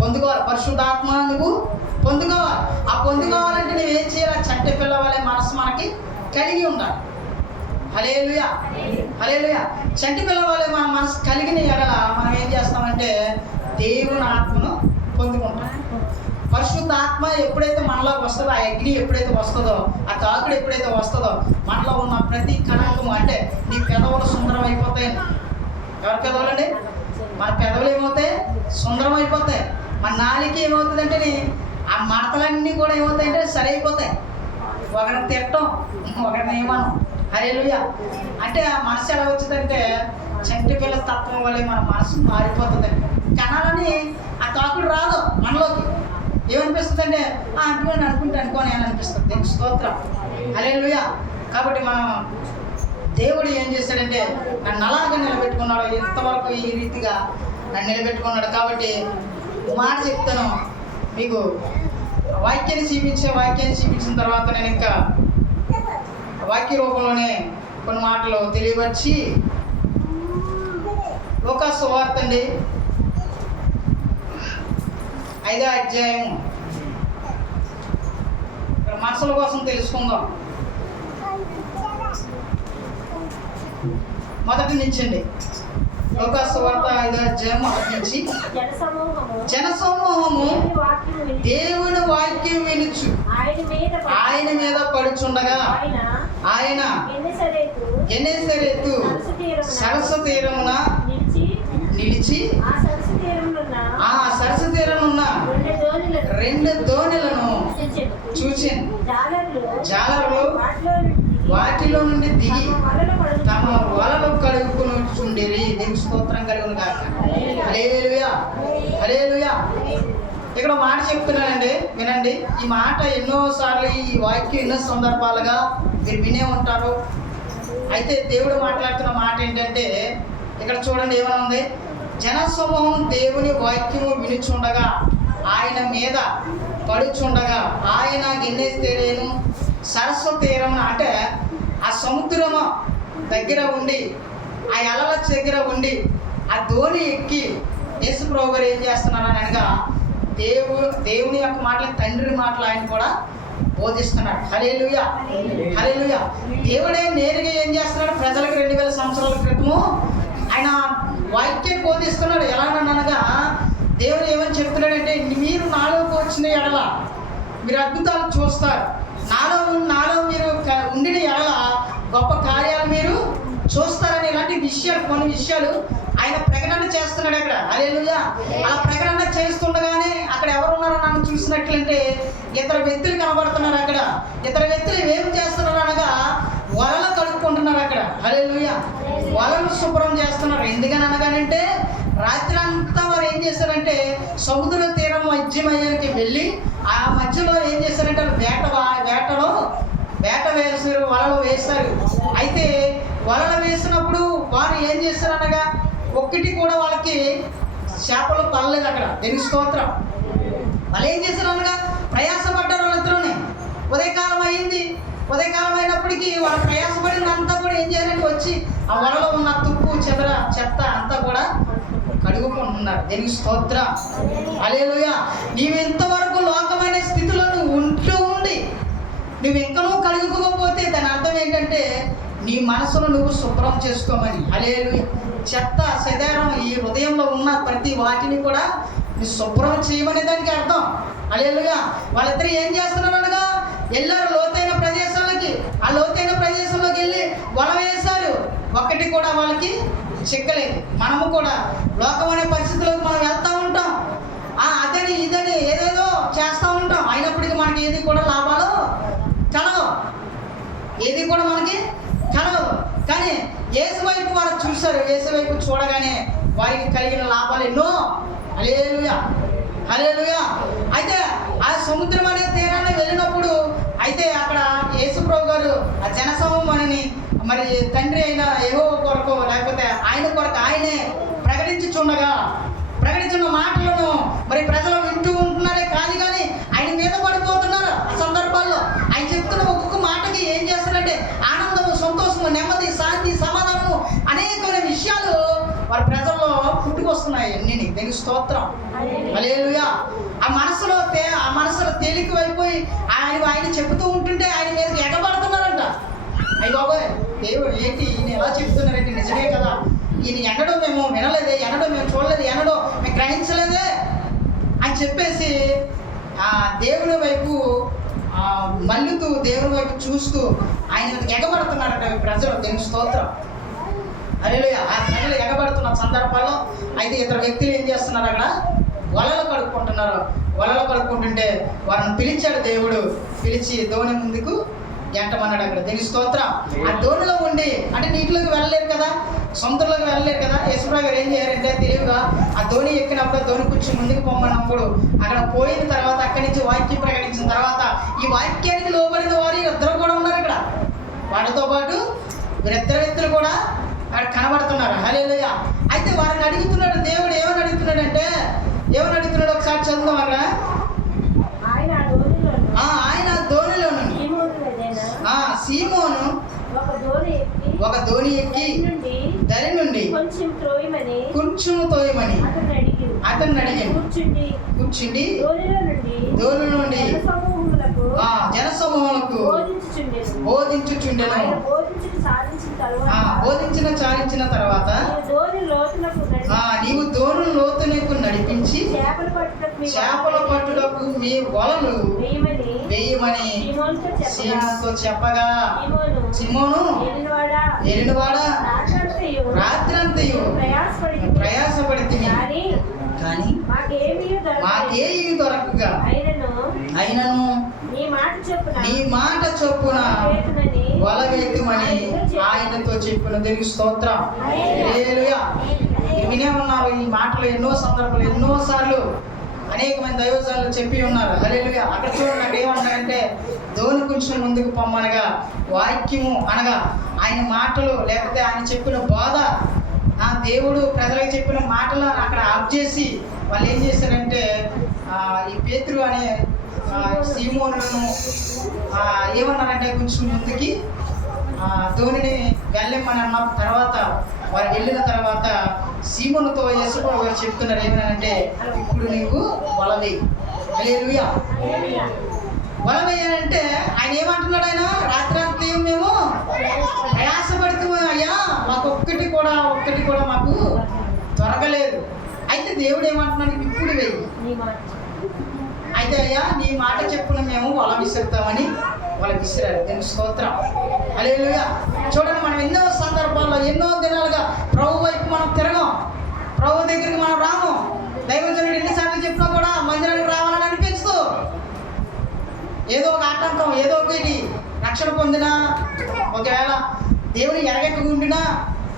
పొందుకోవాలి. పరిశుద్ధాత్మ నువ్వు పొందుకోవాలి. ఆ పొందుకోవాలంటే నువ్వేం చేయాలి? చంటి పిల్లవాళ్ళే మనసు మనకి కలిగి ఉండాలి. హల్లెలూయా. హల్లెలూయా. చంటి పిల్లవాళ్ళే మన మనసు కలిగిన ఎడల మనం ఏం చేస్తామంటే దేవుని ఆత్మను పొందుకుంటాం. పరిశుద్ధ ఆత్మ ఎప్పుడైతే మనలోకి వస్తుందో, ఆ అగ్ని ఎప్పుడైతే వస్తుందో, ఆ తాకుడు ఎప్పుడైతే వస్తుందో, మనలో ఉన్న ప్రతి కణకము అంటే నీ పెదవులు సుందరం అయిపోతాయి. ఎవరి పెదవులండి? మన పెదవులు ఏమవుతాయి? సుందరం అయిపోతాయి. మన నాలికి ఏమవుతుందంటే ఆ మడతలన్నీ కూడా ఏమవుతాయంటే సరైపోతాయి. ఒకరిని తిట్టం, ఒకరిని ఏమనం. హల్లెలూయా. అంటే ఆ మనసు ఎలా వచ్చిందంటే చంటి పిల్ల తత్వం వల్ల మన మనసు మారిపోతుందండి. కణాలని ఆ తాకుడు రాదు మనలోకి. ఏమనిపిస్తుంది అంటే అనుకుంటే అనుకోని అని అనిపిస్తుంది. దేవుని స్తోత్రం. హల్లెలూయా. కాబట్టి మనం దేవుడు ఏం చేశాడంటే నన్ను అలాగే నిలబెట్టుకున్నాడు. ఇంతవరకు ఈ రీతిగా నన్ను నిలబెట్టుకున్నాడు. కాబట్టి మాట చెప్తాను మీకు. వాక్యాన్ని చూపించిన తర్వాత నేను ఇంకా వాక్య రూపంలోనే కొన్ని మాటలు తెలియవచ్చి, లూకాసు సువార్త అండి 5వ అధ్యాయం. మనసుల కోసం తెలుసుకుందాం. మొదటి నుంచి అండి. లూకాసు సువార్త 5వ అధ్యాయం మొదటి నుంచి. జనసమూహము దేవుని వాక్యం వినుచు ఆయన మీద పడుచుండగా ఆయన గెనెసరెతు సరస్సు తీరమున నిలిచి ఆ సరస్సు తీరమున్న 2 దోణులను చూచెను. జాలరులు వాటిలో నుండి దిగి తమ వలలు కలుగుకుని దేవుని స్తోత్రం కలుగును గాక. హల్లెలూయా. హల్లెలూయా. ఇక్కడ మాట చెప్తున్నానండి, వినండి. ఈ మాట ఎన్నోసార్లు, ఈ వాక్యం ఎన్నో సందర్భాలుగా మీరు వినే ఉంటారు. అయితే దేవుడు మాట్లాడుతున్న మాట ఏంటంటే ఇక్కడ చూడండి ఏమైనా ఉంది, జనసమూహం దేవుని వాక్యము వినుచుండగా ఆయన మీద పడుచుండగా ఆయన గిన్నెస్ తీరేను సరస్సు తీరం, అంటే ఆ సముద్రము దగ్గర ఉండి ఆ అలల దగ్గర ఉండి ఆ ధోని ఎక్కి యేసుప్రభు గారు ఏం చేస్తున్నారు అనగా దేవుని యొక్క మాటలు, తండ్రి మాటలు ఆయన కూడా బోధిస్తున్నాడు. హల్లెలూయా, హల్లెలూయా. దేవుడే నేరుగా ఏం చేస్తున్నాడు, ప్రజలకు 2000 సంవత్సరాల క్రితము ఆయన వాక్యం బోధిస్తున్నాడు. ఎలాననగా దేవుడు ఏమని చెప్తున్నాడంటే, మీరు నాలోకి వచ్చిన ఎడల మీరు అద్భుతాలు చూస్తారు, నాలో మీరు ఉండిన ఎడల గొప్ప కార్యాలు మీరు చూస్తారని ఇలాంటి విషయాలు, కొన్ని విషయాలు ఆయన ప్రకటన చేస్తున్నాడు అక్కడ. హల్లెలూయా. అలా ప్రకటన చేస్తుండగానే అక్కడ ఎవరు ఉన్నారో నన్ను చూసినట్లంటే ఇతర వ్యక్తులు కనబడుతున్నారు. అక్కడ ఇతర వ్యక్తులు ఏం చేస్తున్నారు అనగా వలలు కడుక్కుంటున్నారు అక్కడ. హల్లెలూయా. వలలు శుభ్రం చేస్తున్నారు. ఎందుకని అనగానంటే రాత్రి అంతా వారు ఏం చేశారంటే సముద్ర తీరం మధ్యమయ్యానికి వెళ్ళి ఆ మధ్యలో ఏం చేశారంటే వేట వేసారు, వలలు వేస్తారు. అయితే వలలు వేసినప్పుడు వారు ఏం చేస్తారు అనగా ఒక్కటి కూడా వాళ్ళకి చేపలు పడలేదు అక్కడ. దేనికి స్తోత్రం. వాళ్ళు ఏం చేశారు అనగా ప్రయాసపడ్డారు వాళ్ళిద్దరూనే. ఉదయకాలం అయింది. ఉదయకాలం అయినప్పటికీ వాళ్ళు ప్రయాసపడినంతా కూడా ఏం చేయాలంటే వచ్చి ఆ వలలో ఉన్న తుప్పు చెత్త అంతా కూడా కడుగుకుంటున్నారు. దేనికి స్తోత్రం. హల్లెలూయా. నీవు ఇంతవరకు లోకమైన స్థితిలో నువ్వు ఉండి నువ్వు ఇంకనూ కడుగుకోకపోతే దాని అర్థం ఏంటంటే నీ మనసును నువ్వు శుభ్రం చేసుకోమని. హల్లెలూయా. చెత్త చెదారం ఈ హృదయంలో ఉన్న ప్రతి వాటిని కూడా నువ్వు శుభ్రం చేయమనే దానికి అర్థం. హల్లెలూయా. వాళ్ళిద్దరు ఏం చేస్తున్నారు అనగా వెళ్ళారు లోతైన ప్రదేశాలకి. ఆ లోతైన ప్రదేశంలోకి వెళ్ళి వల వేశారు. ఒక్కటి కూడా వాళ్ళకి చిక్కలేదు. మనము కూడా లోకం అనే పరిస్థితుల్లోకి మనం వెళ్తూ ఉంటాం. అదని ఇదని ఏదేదో చేస్తూ ఉంటాం. అయినప్పటికీ మనకి ఏది కూడా లాభాలు కలగవు, ఏది కూడా మనకి కలగవు. కానీ యేసు వైపు వారు చూశారు. యేసు వైపు చూడగానే వారికి కలిగిన లాభాలు ఎన్నో. హల్లెలూయా, హల్లెలూయా. అయితే ఆ సముద్రం అనే తీరాన్ని వెళ్ళినప్పుడు అయితే అక్కడ యేసుప్రభు గారు ఆ జనసమూహాన్ని మరి తండ్రి అయిన యెహోవా కొరకు లేకపోతే ఆయన కొరకు ఆయనే ప్రకటించిన మాటలను మరి ప్రజలు వింటూ ఉంటున్నారే కాదు, కానీ ఆయన మీద పడిపోతున్నారు. ఆ సందర్భాల్లో ఆయన చెప్తున్న ఒక్కొక్క మాటకి ఏం చేస్తారంటే ఆనందము, సంతోషము, నెమ్మది, శాంతి, సమాధానము అనేకమైన విషయాలు వారి ప్రజల్లో పుట్టుకొస్తున్నాయి. అన్ని దేనికి స్తోత్రం. హల్లెలూయా. ఆ మనసులో తేలిక అయిపోయి ఆయన చెబుతూ ఉంటుంటే ఆయన మీదకి ఎగబడుతున్నారంట. అయ్యి బాబోయ్, దేవుడు ఏంటి ఈయన ఎలా చెప్తున్నారంటే నిజమే కదా, ఈయన ఎన్నడో మేము వినలేదే, ఎన్నడో మేము చూడలేదు, ఎన్నడో మేము గ్రహించలేదే అని చెప్పేసి ఆ దేవుని వైపు మళ్ళుతూ దేవుని వైపు చూస్తూ ఆయన ఎగబడుతున్నారట ప్రజలు. దేనికి స్తోత్రం. హల్లెలూయా. ఆ ప్రజలు ఎగబడుతున్న సందర్భాల్లో అయితే ఇతర వ్యక్తులు ఏం చేస్తున్నారు, అక్కడ వలలు కడుక్కుంటుంటే వారిని పిలిచాడు దేవుడు. పిలిచి ధోని ముందుకు గంటమన్నాడు అక్కడ. దేనికి స్తోత్రం. ఆ ధోనిలో ఉండి, అంటే నీటిలోకి వెళ్ళలేరు కదా, సముద్రంలోకి వెళ్ళలేరు కదా. యేసుప్రభు గారు ఏం చేయారంటే తెలివిగా ఆ ధోని ఎక్కినప్పుడు ధోని కూర్చొని ముందుకు పొమ్మన్నప్పుడు అక్కడ పోయిన తర్వాత అక్కడి నుంచి వాక్యం ప్రకటించిన తర్వాత ఈ వాక్యానికి లోబడిన వారు ఇద్దరు కూడా ఉన్నారు అక్కడ. వాటితో పాటు వీరిద్దరు వ్యక్తులు కూడా అక్కడ కనబడుతున్నారు. హల్లెలూయా. అయితే వారిని అడుగుతున్నాడు దేవుడు. ఏమని అడుగుతున్నాడంటే ఒకసారి చదువుదాం అక్కడ. ఆయన ధోనిలో నుండి సీమోను ఒక ధోని ఎక్కి దరి నుండి కొంచెం తోయమని అతన్ని అడిగాను. కూర్చుండి ధోని నుండి జనసమూహములకు బోధించుచుండెను. చాలించిన తర్వాత నీవు ధోని లోతునకు నడిపించి చేపల పట్టుటకు మీ వలలు వేయమని సీమోనుతో చెప్పగా, సీమోను ఎరినవాడా రాత్రంతయు ప్రయాసపడితిని, కానీ మాకేమీ దొరకగా అయినను నీ మాట చొప్పున వల వేయమని ఆయనతో చెప్పిన. దేనికి స్తోత్రం. హల్లెలూయా. వినే ఉన్నారు ఈ మాటలు ఎన్నో సందర్భాలు, ఎన్నోసార్లు అనేక మంది దైవజనులు చెప్పి ఉన్నారు. హల్లెలూయా. అక్కడ చూడండి, అక్కడ ఏమన్నారంటే ధోని కొంచెం ముందుకు పొమ్మనగా వాక్యము అనగా ఆయన మాటలు, లేకపోతే ఆయన చెప్పిన బోధ, ఆ దేవుడు ప్రజలకు చెప్పిన మాటలు అక్కడ ఆఫ్ చేసి వాళ్ళు ఏం చేశారంటే ఈ పేతురు అనే సీమోనులను ఏమన్నారంటే కొంచెం ముందుకి ధోనిని వెళ్ళమని అన్న తర్వాత వారు వెళ్ళిన తర్వాత సీమోనుతో యేసుప్రభు గారు చెప్తున్నారు ఏమనంటే, ఇప్పుడు నీవు వలవేయి. హల్లెలూయా. వలవేయాలంటే ఆయన ఏమంటున్నాడు? ఆయన రాత్రి మేము ప్రయాసపడుతున్నాం అయ్యా, మాకు ఒక్కటి కూడా మాకు దొరకలేదు. అయితే దేవుడు ఏమంటున్నాడు? ఇప్పుడు వెయ్యి. అయితే అయ్యా నీ మాట చెప్పున మేము వల విసురుతామని వాళ్ళు విసిరారు. దీనికి స్తోత్రం. హల్లెలూయా. చూడండి, మనం ఎన్నో సందర్భాల్లో ఎన్నో దినాలుగా ప్రభు వైపు మనం తిరగం, ప్రభు దగ్గరికి మనం రాము. దైవజనుడు ఎన్నిసార్లు చెప్పినా కూడా మందిరానికి రావాలని అనిపించదు. ఏదో ఒక ఆటంకం, ఏదో ఒకటి రక్షణ పొందినా, ఒకవేళ దేవుని ఎరగక ఉండినా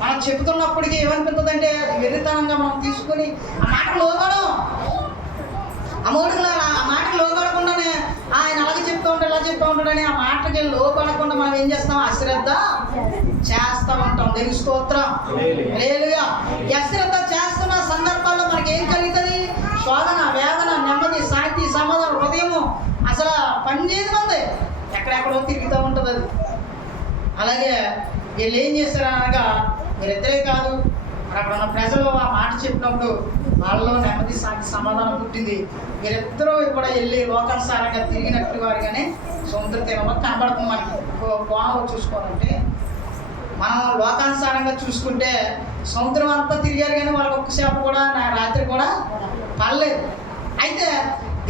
మనం చెబుతున్నప్పటికీ ఏమనిపిస్తుందంటే వెర్రితనంగా మనం తీసుకొని ఆ మాటలు లోగడం, ఆ మాటకు లోపడకుండానే ఆయన అలాగే చెప్తూ ఉంటాడు, ఇలా చెప్తూ ఉంటాడని ఆ మాటకి లోపడకుండా మనం ఏం చేస్తాం? అశ్రద్ధ చేస్తూ ఉంటాం. దేవుని స్తోత్రం. హల్లెలూయా. అశ్రద్ధ చేస్తున్న సందర్భాల్లో మనకి ఏం కలుగుతుంది? శోధన, వేదన, నెమ్మది, శాంతి, సమాధానం, హృదయము అసలు పనిచేయదు. మంది ఎక్కడెక్కడో తిరుగుతూ ఉంటుంది అది. అలాగే వీళ్ళు ఏం చేస్తారు అనగా, మీరిద్దరే కాదు, అక్కడ ఉన్న ప్రజలు ఆ మాట చెప్పినప్పుడు వాళ్ళలో నెమ్మది, శాంతి, సమాధానం పుట్టింది. మీరిద్దరూ కూడా వెళ్ళి లోకానుసారంగా తిరిగినట్టు వారిగానే సముద్ర తీరంలో కనబడుతుంది. మనకి కోణంలో చూసుకోవాలంటే మనం లోకానుసారంగా చూసుకుంటే సముద్రం అంతా తిరిగారు, కానీ వాళ్ళకి ఒక్కసేపు కూడా నా రాత్రి కూడా పర్లేదు. అయితే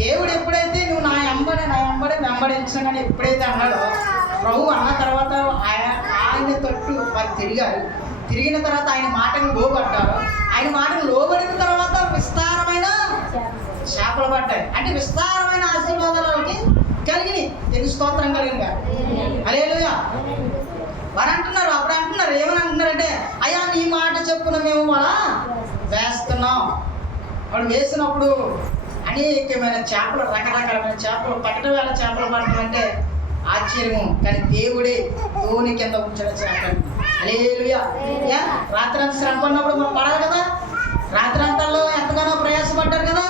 దేవుడు ఎప్పుడైతే నువ్వు నా ఎంబడి వెంబడించానని ఎప్పుడైతే అన్నాడో, ప్రభు అన్న తర్వాత ఆయన తట్టు వారు తిరిగిన తర్వాత ఆయన మాటను లోబడ్డారు. ఆయన మాటను లోబడిన తర్వాత విస్తారమైన చేపలు పడ్డాయి. అంటే విస్తారమైన ఆశీర్వాదాలకి కలిగినాయి. తెలుగు స్తోత్రం కలిగినగా. హల్లెలూయా. వారు అప్పుడు అంటున్నారు ఏమని అంటున్నారంటే, అయ్యా నీ మాట చెప్పున మేము అలా వేస్తున్నాం. వాడు వేసినప్పుడు అనేకమైన చేపలు, రకరకాలమైన చేపలు, పకట వేళ చేపలు పడతామంటే ఆశ్చర్యము. కానీ దేవుడే ధోని కింద ఉంచిన చేపలు. హల్లెలూయా. రాత్రి అంతా శ్రమ పడినప్పుడు మనం పడాలి కదా, రాత్రి అంతల్లో ఎంతగానో ప్రయాసపడ్డారు కదా,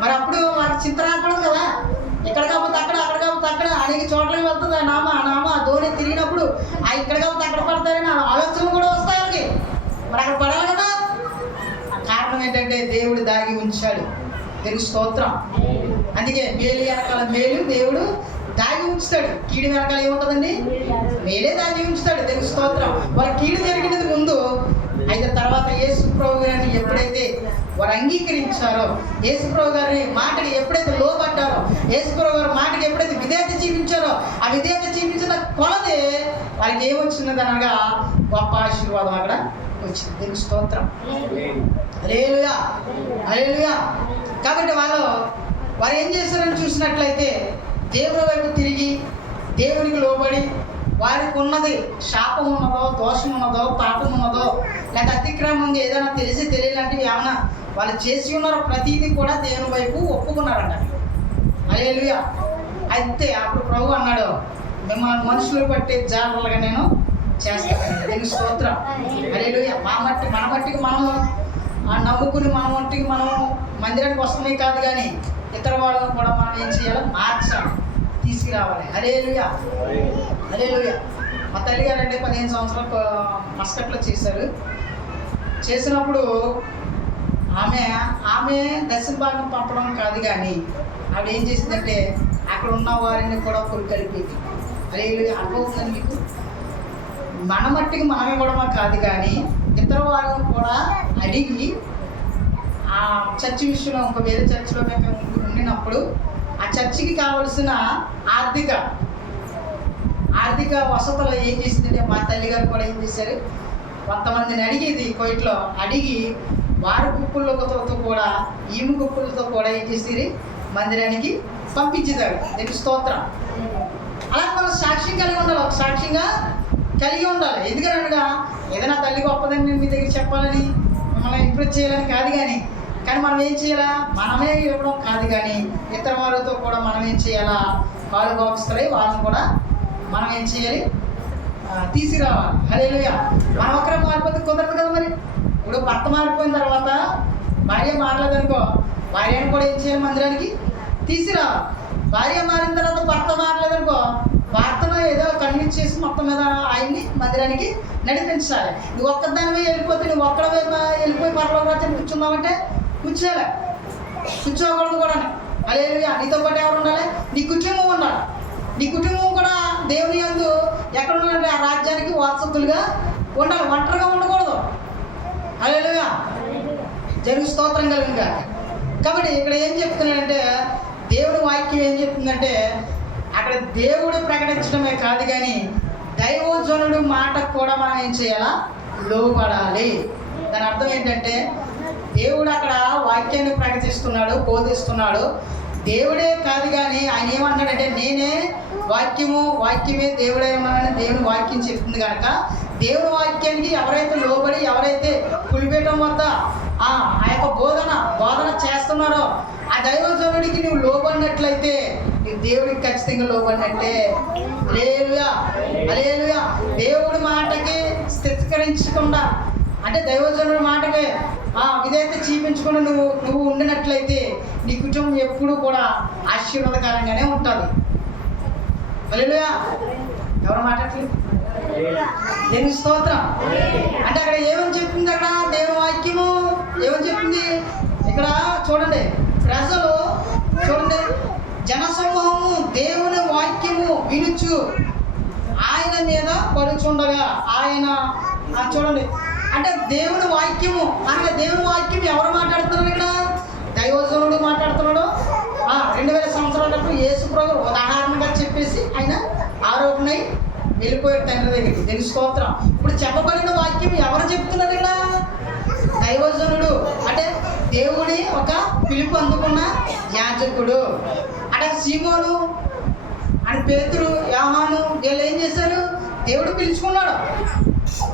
మరి అప్పుడు వారికి చింత రాకూడదు కదా. ఇక్కడ కాకపోతే అక్కడ, అక్కడ కాకపోతే అక్కడ, అనేక చోట్లకి వెళ్తుంది ఆ నామ ధోని తిరిగినప్పుడు ఇక్కడ కాకపోతే అక్కడ పడతారని ఆలోచనలు కూడా వస్తాయి వాళ్ళకి. మరి అక్కడ పడాలి కదా. కారణం ఏంటంటే దేవుడు దాగి ఉంచాడు. తెలుగు స్తోత్రం. అందుకే మేలు వెనకాల మేలు దేవుడు దాగి ఉంచుతాడు. కీడు వెనకాల ఏముంటుందండి? మేలే దాగి ఉంచుతాడు. తెలుగు స్తోత్రం. వాళ్ళ కీడు జరిగినది ముందు, అయితే తర్వాత యేసుప్రభు గారిని ఎప్పుడైతే వారు అంగీకరించారో, యేసుప్రభు గారి మాటకి ఎప్పుడైతే లోబడ్డారో, యేసుప్రభు గారి మాటకి ఎప్పుడైతే విధేయత చూపించారో, ఆ విధేయత చూపించిన కొలది వారికి ఏమొచ్చినది అనగా గొప్ప ఆశీర్వాదం అక్కడ వచ్చింది. తెలుగు స్తోత్రం. హల్లెలూయా. హల్లెలూయా. కాబట్టి వారు ఏం చేశారని చూసినట్లయితే దేవుని వైపు తిరిగి దేవునికి లోబడి వారికి ఉన్నది శాపం ఉన్నదో, దోషం ఉన్నదో, పాపం ఉన్నదో, లేక అతిక్రమం ఏదైనా తెలియలాంటివి ఏమైనా వాళ్ళు చేసి ఉన్నారో ప్రతిదీ కూడా దేవుని వైపు ఒప్పుకున్నారంట. హల్లెలూయా. అయితే అప్పుడు ప్రభు అన్నాడు, మిమ్మల్ని మనుషులు బట్టి జాగ్రత్తగా నేను చేస్తాను. దీనికి స్తోత్రం. హల్లెలూయా. మన మట్టికి మనం నమ్ముకుని మన మట్టికి మనం మందిరానికి వస్తుంది కాదు, కానీ ఇతర వాళ్ళని కూడా మనం ఏం చేయాలి? మార్చాలి, తీసుకురావాలి. హల్లెలూయా. హల్లెలూయా. మా తల్లిగారు అంటే 15 సంవత్సరాలు మస్కట్లో చేసినప్పుడు ఆమె దక్షిణ భాగం పంపడం కాదు, కానీ ఆవిడ ఏం చేసిందంటే అక్కడ ఉన్న వారిని కూడా కలిపేది. హల్లెలూయా. అర్థమవుతుందని మీకు? మన మట్టికి మనమే కూడా కాదు, కానీ ఇతర వారిని కూడా అడిగి ఆ చర్చి విషయంలో ఇంకో వేరే చర్చిలో మేము ఉండినప్పుడు ఆ చర్చికి కావలసిన ఆర్థిక వసతులు ఏం చేసిందంటే మా తల్లిగారు కూడా ఏం చేశారు, కొంతమందిని అడిగేది కోయిట్లో అడిగి వారి గుప్పులతో కూడా ఈమె గుప్పులతో కూడా ఏం చేసేది మందిరానికి పంపించేదాడు. దీనికి స్తోత్రం. అలా మనం సాక్ష్యం కలిగి ఉండాలి, ఒక సాక్ష్యంగా కలిగి ఉండాలి. ఎందుకనగా ఏదైనా తల్లి గొప్పదని నేను మీ దగ్గర చెప్పాలని మిమ్మల్ని ఇంప్రెస్ చేయాలని కాదు, కానీ కానీ మనం ఏం చేయాలా? మనమే ఇవ్వడం కాదు, కానీ ఇతర వారితో కూడా మనం ఏం చేయాలా? కాలు బాగుస్తాయి వాళ్ళని కూడా మనం ఏం చేయాలి? తీసుకురావాలి. హల్లెలూయా. మనం ఒక్కరే మారిపోతే కుదరదు కదా. మరి ఇప్పుడు భర్త మారిపోయిన తర్వాత భార్య మారలేదనుకో, భార్యను కూడా ఏం చేయాలి? మందిరానికి తీసుకురావాలి. భార్య మారిన తర్వాత భర్త మారలేదనుకో, భర్తను ఏదో కన్విన్స్ చేసి మొత్తం మీద ఆయన్ని మందిరానికి నడిపించాలి. నువ్వు ఒక్కదానివే వెళ్ళిపోతే, నువ్వు ఒక్కడవే వెళ్ళిపోయి పర్లోకి వచ్చి కూర్చున్నావంటే కూర్చోలే, కూర్చోకూడదు కూడా. హల్లెలూయా. నీతో పాటు ఎవరు ఉండాలి? నీ కుటుంబం ఉండాలి. నీ కుటుంబం కూడా దేవుని యందు ఎక్కడ ఉండాలంటే ఆ రాజ్యానికి వారసత్తులుగా ఉండాలి, ఒంటరిగా ఉండకూడదు. హల్లెలూయా. జరుగు స్తోత్రం కలిగిందిగా. కాబట్టి ఇక్కడ ఏం చెప్తున్నాడంటే, దేవుని వాక్యం ఏం చెప్తుందంటే, అక్కడ దేవుడు ప్రకటించడమే కాదు, కానీ దైవజనుడు మాటకు కూడా మనం ఏం చేయాలా? లోబడాలి. దాని అర్థం ఏంటంటే, దేవుడు అక్కడ వాక్యాన్ని ప్రకటిస్తున్నాడు, బోధిస్తున్నాడు. దేవుడే కాదు, కానీ ఆయన ఏమంటాడంటే, నేనే వాక్యమే దేవుడే ఉన్నాడని దేవుని వాక్యం చెప్తుంది కనుక, దేవుని వాక్యానికి ఎవరైతే లోబడి, ఎవరైతే పులిపేయటం వద్ద ఆ యొక్క బోధన చేస్తున్నారో ఆ దైవజనుడికి నువ్వు లోబడినట్లయితే నువ్వు దేవుడికి ఖచ్చితంగా లోబడినట్టే. హల్లెలూయా. హల్లెలూయా. దేవుడి మాటకి స్థిరీకరించకుండా, అంటే దైవజనుడి మాటకి విధేయత చూపించకుండా నువ్వు ఉండినట్లయితే నీ కుటుంబం ఎప్పుడూ కూడా ఆశీర్వాదకరంగానే ఉంటుంది. హల్లెలూయా. ఎవరు మాట్లాడలేదు? దేవుని స్తోత్రం. అంటే అక్కడ ఏమని చెప్తుంది? అక్కడ దేవుని వాక్యము ఏమని చెప్తుంది? ఇక్కడ చూడండి, ప్రజలు చూడండి, జనసమూహము దేవుని వాక్యము వినుచు ఆయన మీద పడుచుండగా ఆయన చూడండి, అంటే దేవుని వాక్యము అనగా దేవుని వాక్యం ఎవరు మాట్లాడుతున్నారు? ఇక్కడ దైవజనుడు మాట్లాడుతున్నాడు. 2000 సంవత్సరాలకు యేసు ప్రభు ఉదాహరణగా చెప్పేసి ఆయన ఆరోపణ వెళ్ళిపోయారు తండ్రి దగ్గరికి. దేవుని స్తోత్రం. ఇప్పుడు చెప్పబడిన వాక్యం ఎవరు చెప్తున్నారు? ఇక్కడ దైవజనుడు, అంటే దేవుడి ఒక పిలుపు అందుకున్న యాజకుడు. అంటే సీమోను అని పేతురు, యోహాను వీళ్ళు ఏం చేశారు? దేవుడు పిలుచుకున్నాడు.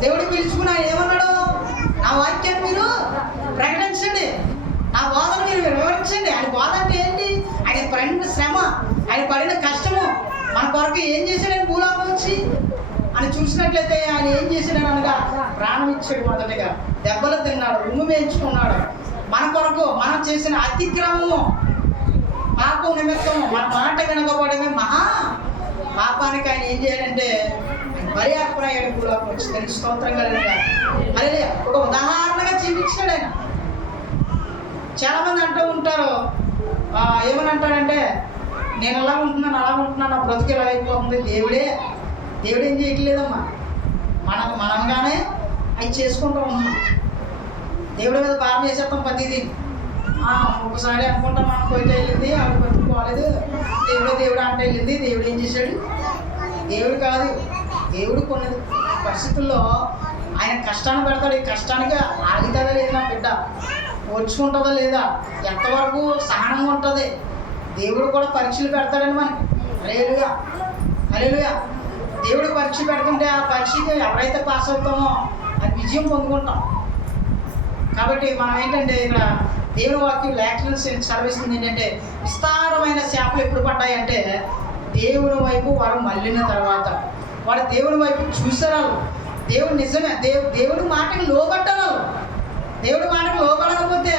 దేవుడు పిలుచుకుని ఆయన ఏమన్నాడు? నా వాక్యాన్ని మీరు ప్రకటించండి, నా బోధన మీరు వివరించండి. ఆయన బోధ అంటే ఏంటి? ఆయన పడిన శ్రమ, ఆయన పడిన కష్టము మన కొరకు ఏం చేశాడు? ఆయన భూలోకం వచ్చి అని చూసినట్లయితే ఆయన ఏం చేశాడు అనగా ప్రాణం ఇచ్చాడు. మొదటిగా దెబ్బలు తిన్నాడు, ఉమ్ము వేయించుకున్నాడు. మన కొరకు మనం చేసిన అతిక్రమము, పాపం నిమిత్తము మన మాట వినకపోవడమే మహా పాపానికి ఆయన ఏం చేయాలంటే మరి అభిప్రాయాలు కూడా వచ్చి తెలిసి స్తోత్రం కలిగిన అదే ఒక ఉదాహరణగా చూపించాడు ఆయన. చాలామంది అంటూ ఉంటారు, ఏమని అంటారంటే, నేను అలా ఉంటున్నాను నా బ్రతుకు ఎలా అయిపోతుంది. దేవుడు ఏం చేయట్లేదమ్మా, మనంగానే అవి చేసుకుంటూ ఉన్నాం. దేవుడి మీద భారం చేసేస్తాం ప్రతిదీ. ఒకసారి అనుకుంటాం మనం పోయితే వెళ్ళింది, ఆవిడ బతుకు పోలేదు, దేవుడు అంటే వెళ్ళింది. దేవుడు ఏం చేశాడు? దేవుడు కాదు, దేవుడు కొన్ని పరిస్థితుల్లో ఆయన కష్టాన్ని పెడతాడు. ఈ కష్టానికి ఆగుతుందా లేదా నా బిడ్డ, ఓర్చుకుంటుందా లేదా, ఎంతవరకు సహనంగా ఉంటుంది. దేవుడు కూడా పరీక్షలు పెడతాడని మనకి. హల్లెలూయా. హల్లెలూయా. దేవుడు పరీక్ష పెడుతుంటే ఆ పరీక్షకి ఎవరైతే పాస్ అవుతామో అది విజయం పొందుకుంటాం. కాబట్టి మనం ఏంటంటే ఇక్కడ దేవుని వాక్యం లేఖలను సెలవిస్తుంది ఏంటంటే, విస్తారమైన శాపలు ఎప్పుడు పడ్డాయంటే దేవుని వైపు వారు మళ్ళిన తర్వాత. వారు దేవుని వైపు చూసారు. దేవుడు నిజమే, దేవుడి మాటకి లోబడ్డారు. దేవుడి మాటకు లోబడకపోతే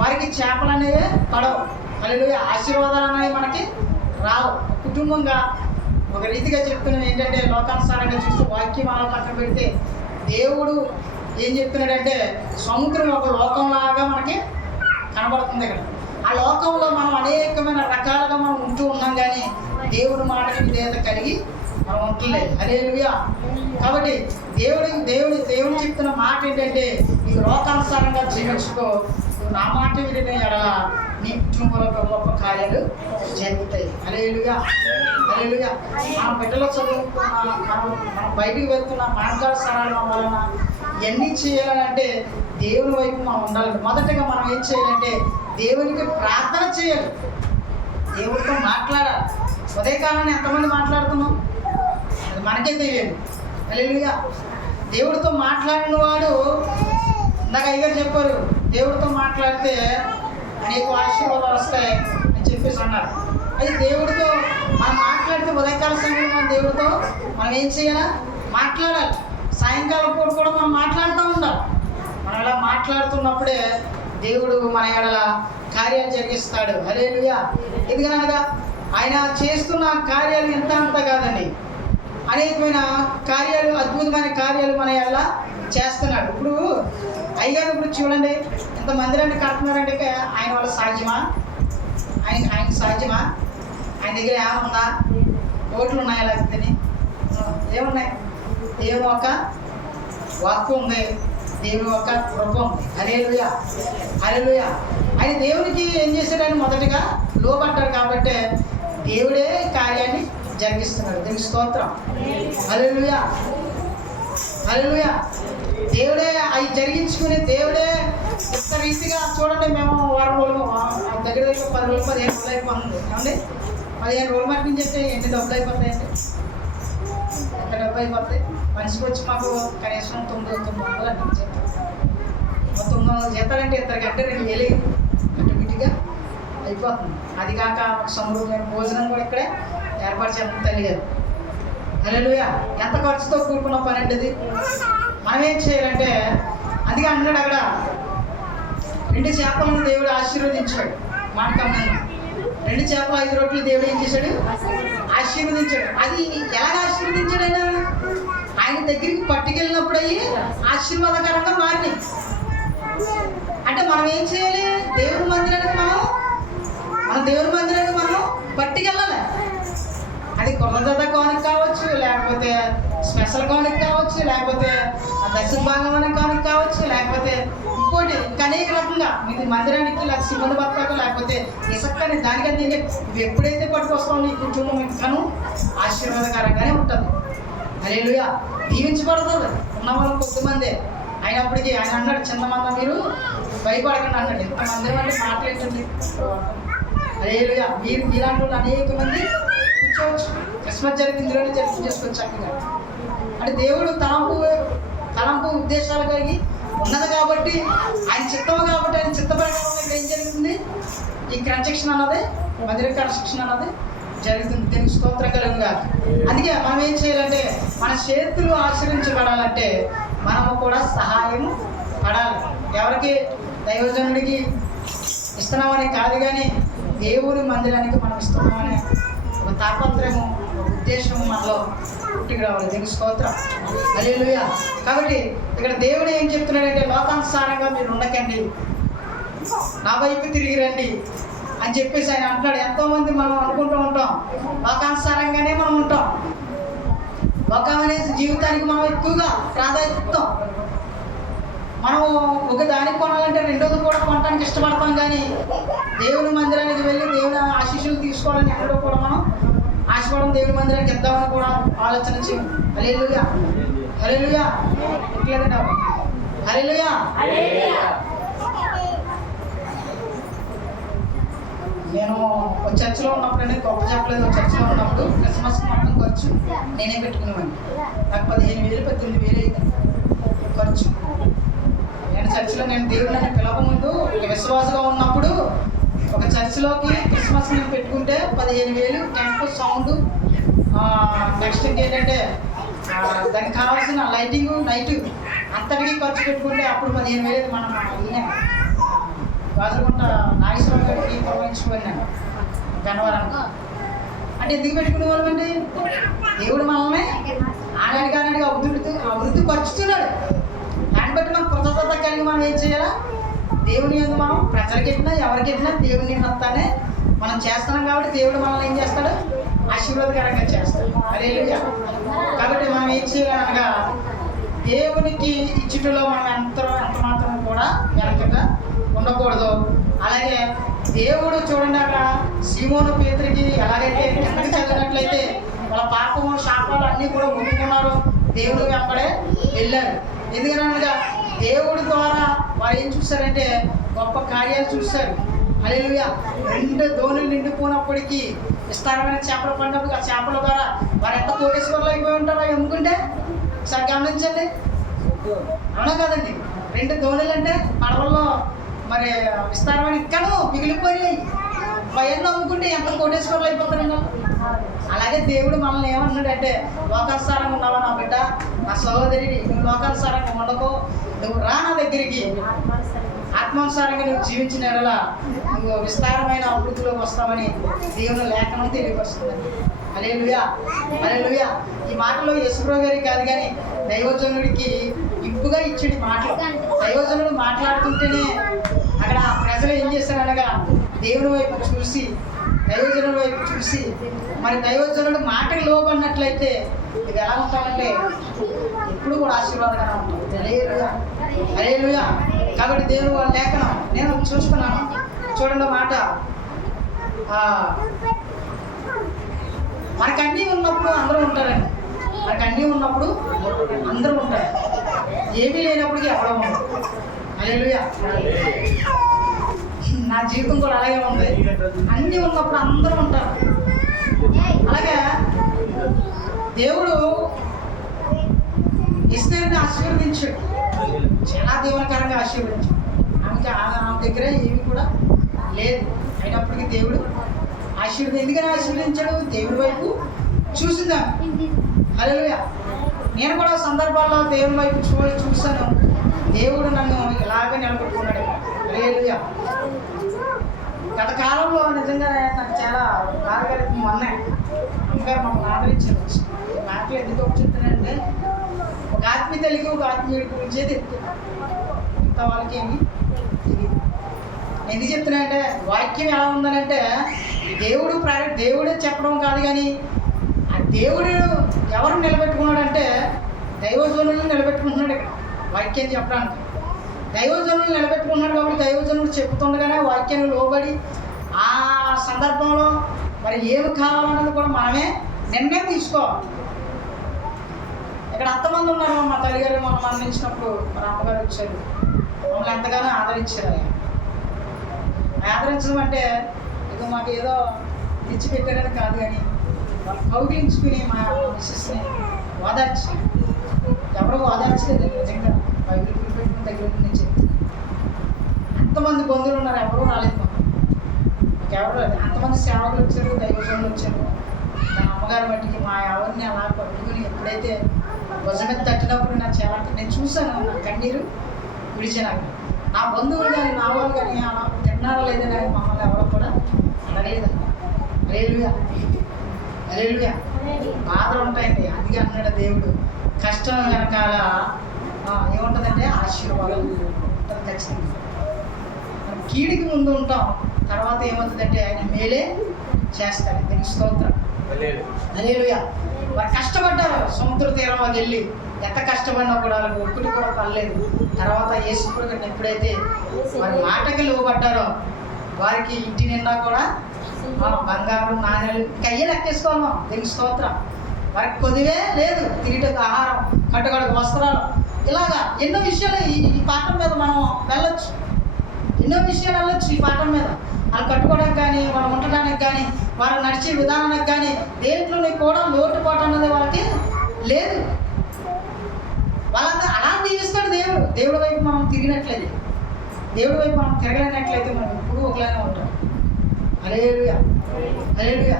వారికి చేపలు అనేవి పడవు. హల్లెలూయా. ఆశీర్వాదాలు అనేవి మనకి రావు. కుటుంబంగా ఒక రీతిగా చెప్తున్నది ఏంటంటే, లోకానుసారంగా చూస్తే వాక్యం అలా పక్కన పెడితే దేవుడు ఏం చెప్తున్నాడంటే, సముద్రం ఒక లోకంలాగా మనకి కనబడుతుంది. ఇక్కడ ఆ లోకంలో మనం అనేకమైన రకాలుగా మనం ఉంటూ ఉన్నాం, కానీ దేవుడి మాటకి విధేయత కలిగి మనం ఉంటలేదు. హల్లెలూయా. కాబట్టి దేవుడు చెప్తున్న మాట ఏంటంటే, నీకు లోకానుసారంగా జీవించుకో, నువ్వు నా మాట వినే ఎడల నీ కుటుంబంలో గొప్ప కార్యాలు జరుగుతాయి. హల్లెలూయా. హల్లెలూయా. మన బిడ్డలు చదువుకున్న, మనం బయటికి వెళ్తున్న మార్గానుసారాలు వలన ఇవన్నీ చేయాలంటే దేవుని వైపు మనం ఉండాలి. మొదటగా మనం ఏం చేయాలంటే దేవునికి ప్రార్థన చేయాలి, దేవుడితో మాట్లాడాలి. ఉదయకాలాన్ని ఎంతమంది మాట్లాడుతున్నాం అది మనకే తెలియదు. హల్లెలూయా. దేవుడితో మాట్లాడిన వాడు ఇందాక అయ్యగారు చెప్పారు, దేవుడితో మాట్లాడితే అనేక ఆశీర్వాదాలు వస్తాయి అని చెప్పేసి అన్నారు. అది దేవుడితో మనం మాట్లాడితే ఉదయకాల సమయంలో మన దేవుడితో మనం ఏం చేయాలా? మాట్లాడాలి. సాయంకాలం పూట కూడా మనం మాట్లాడుతూ ఉండాలి. మనం ఇలా మాట్లాడుతున్నప్పుడే దేవుడు మన ఎడల కార్యాలు జరిగిస్తాడు. హల్లెలూయా. ఎందుకనగా ఆయన చేస్తున్న కార్యాలు ఎంత అంత కాదండి, అనేకమైన కార్యాలు, అద్భుతమైన కార్యాలు మన ఎడల చేస్తున్నాడు. ఇప్పుడు అయ్యగారు ఇప్పుడు చూడండి, ఇంత మందిరాన్ని కడుతున్నారంటే ఆయన వల్ల సాధ్యమా? ఆయన సాధ్యమా? ఆయన దగ్గర ఏముందా? ఓట్లు ఉన్నాయా? లేకపోతే ఏమున్నాయి? దేవుని ఒక వాక్కు ఉంది, దేవుని ఒక కృప ఉంది. హల్లెలూయా, హల్లెలూయా. ఆయన దేవునికి ఏం చేశాడు? ఆయన మొదటిగా లోబడ్డాడు కాబట్టి దేవుడే కార్యాన్ని జరిగిస్తున్నాడు. దేవుని స్తోత్రం. హల్లెలూయా, హల్లెలూయా. దేవుడే అవి జరిగించుకుని దేవుడే ఇంత రీతిగా చూడండి. మేము వారం రోజులు దగ్గర 10 రోజులు 15 రోజులు అయిపోతుంది ఏమండి. 15 రోజుల మట్టి నుంచి అయితే ఎన్ని డబ్బులు అయిపోతాయండి? ఎంత డబ్బు అయిపోతాయి? మనిషికి వచ్చి మాకు కనీసం 900 అంటే జీతం. 900 జీతాలంటే ఇద్దరికి అంటే 2000 ఆటోమేటిక్గా అయిపోతుంది. అది కాక సమృద్ధమైన భోజనం కూడా ఇక్కడే ఏర్పాటు చేస్తాం తల్లి గారు. హల్లెలూయా. ఎంత ఖర్చుతో కూడుకున్న పని అంటే ఇది. మనం ఏం చేయాలంటే, అందుకే అన్నాడు అక్కడ 2 చేపలను దేవుడు ఆశీర్వదించాడు. మాట కన్నా 2 చేపలు 5 రొట్టెలు దేవుడు ఏం చేశాడు? ఆశీర్వదించాడు. అది ఎలాగ ఆశీర్వదించాడు? ఆయన దగ్గరికి పట్టుకెళ్ళినప్పుడు అయ్యి ఆశీర్వాదకరంగా మారినాయి. అంటే మనం ఏం చేయాలి? దేవుని మందిరానికి మనం పట్టుకెళ్ళాలి. అది కొరద కానుక కావచ్చు, లేకపోతే స్పెషల్ కానుక కావచ్చు, లేకపోతే దశ భాగం అనే కానుక కావచ్చు, లేకపోతే ఇంకోటి అనేక రకంగా మీకు మందిరానికి లేకపోతే సిబ్బంది భర్తకు లేకపోతే ఇసక్కని దానికని ఇవి ఎప్పుడైతే పట్టుకొస్తామో నీ కుటుంబం ఇంకాను ఆశీర్వాదకరంగానే ఉంటుంది. హల్లెలూయా. దీవించబడుతుంది. ఉన్న వాళ్ళు కొద్దిమందే అయినప్పటికీ ఆయన అన్నాడు, చిన్న మంది మీరు భయపడకండి అన్నాడు. ఎంత మందిరం అంటే మాట్లాడుతుంది. హల్లెలూయా. మీలాంటి వాళ్ళు అనేక మంది కూర్చోవచ్చు. క్రిస్మస్ జరిగి ఇందులోనే చేసుకోవచ్చు చక్కగా. అంటే దేవుడు తలంపు ఉద్దేశాలు కలిగి ఉన్నది కాబట్టి, ఆయన చిత్తము కాబట్టి, ఆయన చిత్త ప్రకారంగా ఇక్కడ ఏం జరుగుతుంది? ఈ కన్స్ట్రక్షన్ అన్నది, మందిర కన్స్ట్రక్షన్ అన్నది జరుగుతుంది. దీనికి స్తోత్రం కలుగుగా. అందుకే మనం ఏం చేయాలంటే, మన చేతులు ఆశ్రయించబడాలంటే మనము కూడా సహాయం పడాలి. ఎవరికి? దైవజనుడికి ఇస్తున్నామని కాదు, కానీ దేవుని మందిరానికి మనం ఇస్తున్నామనే ఒక తాపత్రయము, ఒక ఉద్దేశము మనలో పుట్టికి రావాలి. దీనికి స్తోత్రం. హల్లెలూయా. కాబట్టి ఇక్కడ దేవుడు ఏం చెప్తున్నాడంటే, లోకానుసారంగా మీరు ఉండకండి, నా వైపు తిరిగి రండి అని చెప్పేసి ఆయన అంటున్నాడు. ఎంతోమంది మనం అనుకుంటూ ఉంటాం లోకానుసారంగానే మనం ఉంటాం. లోకం అనే జీవితానికి మనం ఎక్కువగా ప్రాధాన్యత ఇస్తాం. మనం ఒక దానికి కొనాలంటే రెండోది కూడా కొనడానికి ఇష్టపడతాం, కానీ దేవుని మందిరానికి వెళ్ళి దేవుని ఆశీస్సులు తీసుకోవాలని ఎక్కడో కూడా మనం ఆశపడడం. దేవుని మందిరానికి ఇద్దామని కూడా ఆలోచన చేయం. హల్లెలూయా, హల్లెలూయా. ఎట్లేదండి? హల్లెలూయా. నేను ఒక చర్చిలో ఉన్నప్పుడు అండి, గొప్ప చెప్పలేదు, ఒక చర్చిలో ఉన్నప్పుడు క్రిస్మస్ మొత్తం ఖర్చు నేనే పెట్టుకునేవాడిని. నాకు 15,000 18,000 అయింది ఖర్చు. నేను చర్చిలో దేవుడిని పిలవకముందు విశ్వాసగా ఉన్నప్పుడు ఒక చర్చిలోకి క్రిస్మస్ నేను పెట్టుకుంటే 15,000 టెంట్, సౌండ్, నెక్స్ట్ ఏంటంటే దానికి కావాల్సిన లైటింగ్, నైట్ అంతటికీ ఖర్చు పెట్టుకుంటే అప్పుడు 15,000 మనం రాజుకుంట నాగేశ్వరం గారికి ప్రవహించుకున్నాను గన్నవరానికి. అంటే ఎందుకు పెట్టుకునే వాళ్ళం అండి? దేవుడు మనల్ని ఆనాడికి అభివృద్ధి పరుచుతున్నాడు. దాన్ని బట్టి మనం కృతజ్ఞత కలిగి మనం ఏం చేయాలా? దేవుని యందు మనం ప్రజలకి ఎట్టినా ఎవరికి ఎట్టినా దేవుని హస్తానే మనం చేస్తున్నాం కాబట్టి దేవుడు మనల్ని ఏం చేస్తాడు? ఆశీర్వాదకరంగా చేస్తాడు. హల్లెలూయా. కాబట్టి మనం ఏం చేయాలనగా దేవునికి ఇచ్చుటలో మనం ఎంత మాత్రం కూడా వెనకగా ఉండకూడదు. అలాగే దేవుడు చూడండి, అక్కడ సీమోను పేతురికి ఎలాగైతే కిందకి చదివినట్లయితే వాళ్ళ పాపము శాపాలు అన్నీ కూడా ఒప్పుకున్నారు, దేవుడు వెంబడే వెళ్ళారు. ఎందుకనగా దేవుడి ద్వారా వారు ఏం చూశారంటే గొప్ప కార్యాలు చూశారు. హల్లెలూయా. 2 దోణులు నిండిపోయినప్పటికీ విస్తారమైన చేపలు పడినప్పుడు ఆ చేపల ద్వారా వారు ఎంత కోటేశ్వర్లు అయిపోయి ఉంటారో ఎమ్ముకుంటే ఒకసారి గమనించండి. అవునా కదండి? 2 దోణులు అంటే పడవల్లో మరి విస్తారమైన ఇక్కను మిగిలిపోయాయి. భయం నమ్ముకుంటే ఎంత కోటేశ్వర్లు అయిపోతారండి. అలాగే దేవుడు మనల్ని ఏమన్నాడంటే, లోకానుసారంగా ఉన్నావా నా బిడ్డ, నా సహోదరి, నువ్వు లోకానుసారంగా ఉండకో, నువ్వు రా నా దగ్గరికి. ఆత్మానుసారంగా నువ్వు జీవించిన ఎడల నువ్వు విస్తారమైన అభివృద్ధిలోకి వస్తామని దేవుని లేఖనం తెలియపరుస్తుందండి. హల్లెలూయా, హల్లెలూయా. ఈ మాటలో యేసుప్రభు గారికి కాదు కానీ దైవజనుడికి ఇంపుగా ఇచ్చేది మాటలు. దైవజనుడు మాట్లాడుతుంటేనే అక్కడ ప్రజలు ఏం చేశారనగా దేవుని వైపు చూసి, దైవజనుడి వైపు చూసి, మరి దైవజనుడు మాటకి లోబడినట్లయితే ఇది ఎలా ఉంటామంటే ఎప్పుడు కూడా ఆశీర్వాదంగా ఉంటాం. హల్లెలూయా, హల్లెలూయా. కాబట్టి దేవుడు వాళ్ళ లేఖనం నేను చూస్తున్నాను. చూడండి మాట, మనకు అన్నీ ఉన్నప్పుడు అందరూ ఉంటారండి. మనకు అన్నీ ఉన్నప్పుడు అందరూ ఉంటారు, ఏమీ లేనప్పటికీ ఎవరో ఉండదు. హల్లెలూయా. నా జీవితం కూడా అలాగే ఉంది. అన్నీ ఉన్నప్పుడు అందరూ ఉంటారు. అలాగే దేవుడు ఎస్తేరుని ఆశీర్వదించాడు, చాలా దీవనకరంగా ఆశీర్వదించాడు. ఆమె దగ్గర ఏమి కూడా లేదు, అయినప్పటికీ దేవుడు ఎందుకని ఆశీర్వదించాడు? దేవుడి వైపు చూసిందా. హల్లెలూయా. నేను కూడా సందర్భాల్లో దేవుని వైపు చూశాను. దేవుడు నన్ను ఇలాగే నిలబెట్టుకున్నాడు. హల్లెలూయా. గత కాలంలో నిజంగా నాకు చాలా బాధగా మొన్నే అమ్మగారు మమ్మల్ని ఆదరించారు. నాకు ఎందుకు చెప్తున్నానంటే, ఒక ఆత్మీయ తల్లికి ఒక ఆత్మీయుడి గురించి ఇంత వాళ్ళకి ఏమి తెలియదు. ఎందుకు చెప్తున్నానంటే, వాక్యం ఎలా ఉందనంటే దేవుడే చెప్పడం కాదు కానీ ఆ దేవుడు ఎవరు నిలబెట్టుకున్నాడంటే దైవజనులను నిలబెట్టుకుంటున్నాడు. ఇక్కడ వాక్యం చెప్పడానికి దైవజనులు నిలబెట్టుకున్నాడు. కాబట్టి దైవజనుడు చెప్తుండగానే వాక్యాన్ని లోబడి ఆ సందర్భంలో మరి ఏమి కావాలన్నది కూడా మనమే నిర్ణయం తీసుకోవాలి. ఇక్కడ అంతమంది ఉన్నారు. మా తల్లిగారు మనం మరణించినప్పుడు మరి అమ్మగారు వచ్చారు, మమ్మల్ని ఎంతగానో ఆదరించారు. ఆదరించడం అంటే ఇక మాకు ఏదో తెచ్చిపెట్టారని కాదు కానీ వాళ్ళు కౌగిలించుకుని మా మిస్సెస్ని ఓదార్చి, ఎవరు ఓదార్చలేదు నిజంగా. బైబిల్ పెట్టిన దగ్గర నుంచి అంతమంది బంధువులు ఉన్నారు, ఎవరు రాలేదు మాకు. ఎవరు రాలేదు. అంతమంది సేవకులు వచ్చారు, దైవజనులు వచ్చారు. నా అమ్మగారి మట్టికి మా ఎవరిని అలా పట్టుకుని ఎప్పుడైతే భుజం మీద తట్టినప్పుడు నాకు చాలా నేను చూశాను. నా కన్నీరు విడిచినాక నా బంధువులు కానీ నా వాళ్ళు కానీ అలా తిన్నారా లేదని కానీ మమ్మల్ని ఎవరో కూడా అడగలేదండి. హల్లెలూయా, హల్లెలూయా. బాధలు ఉంటాయండి. అందుకే అన్నాడు దేవుడు, కష్టం వెనకాల ఏముంటుందంటే ఆశీర్వాదం ఉంటుంది ఖచ్చితంగా. మనం కీడికి ముందు ఉంటాం, తర్వాత ఏమవుతుందంటే ఆయన మేలే చేస్తాడు. దీనికి స్తోత్రం. హల్లెలూయా. వారు కష్టపడ్డారు, సముద్ర తీరంలోకి వెళ్ళి ఎంత కష్టపడినా కూడా వాళ్ళకి ఒక్కటి కూడా పడలేదు. తర్వాత యేసుప్రభువుని ఎప్పుడైతే వారి మాటకి లోబడ్డారో వారికి ఇంటి నిండా కూడా బంగారు నాణ్యాలు ఇంకా అయ్యే లెక్కేసుకోవాలి. దీనికి స్తోత్రం. వారికి కొద్దివే లేదు, తిరిగిటకు ఆహారం, కట్టుకడకు వస్త్రాలు, ఇలాగా ఎన్నో విషయాలు ఈ పాఠం మీద మనం వెళ్ళొచ్చు. ఎన్నో విషయాలు వెళ్ళొచ్చు ఈ పాఠం మీద. వాళ్ళు కట్టుకోవడానికి కానీ, వాళ్ళు ఉండడానికి కానీ, వాళ్ళు నడిచే విధానానికి కానీ దేంట్లోనే కూడా లోటుపాటు అన్నది వాళ్ళకి లేదు. వాళ్ళంతా అలా దీవిస్తాడు దేవుడు. దేవుడి వైపు మనం తిరిగినట్లయితే, దేవుడి వైపు మనం తిరగలేనట్లయితే మనం ఎప్పుడూ ఒకలానే ఉంటాం. హల్లెలూయా, హల్లెలూయా.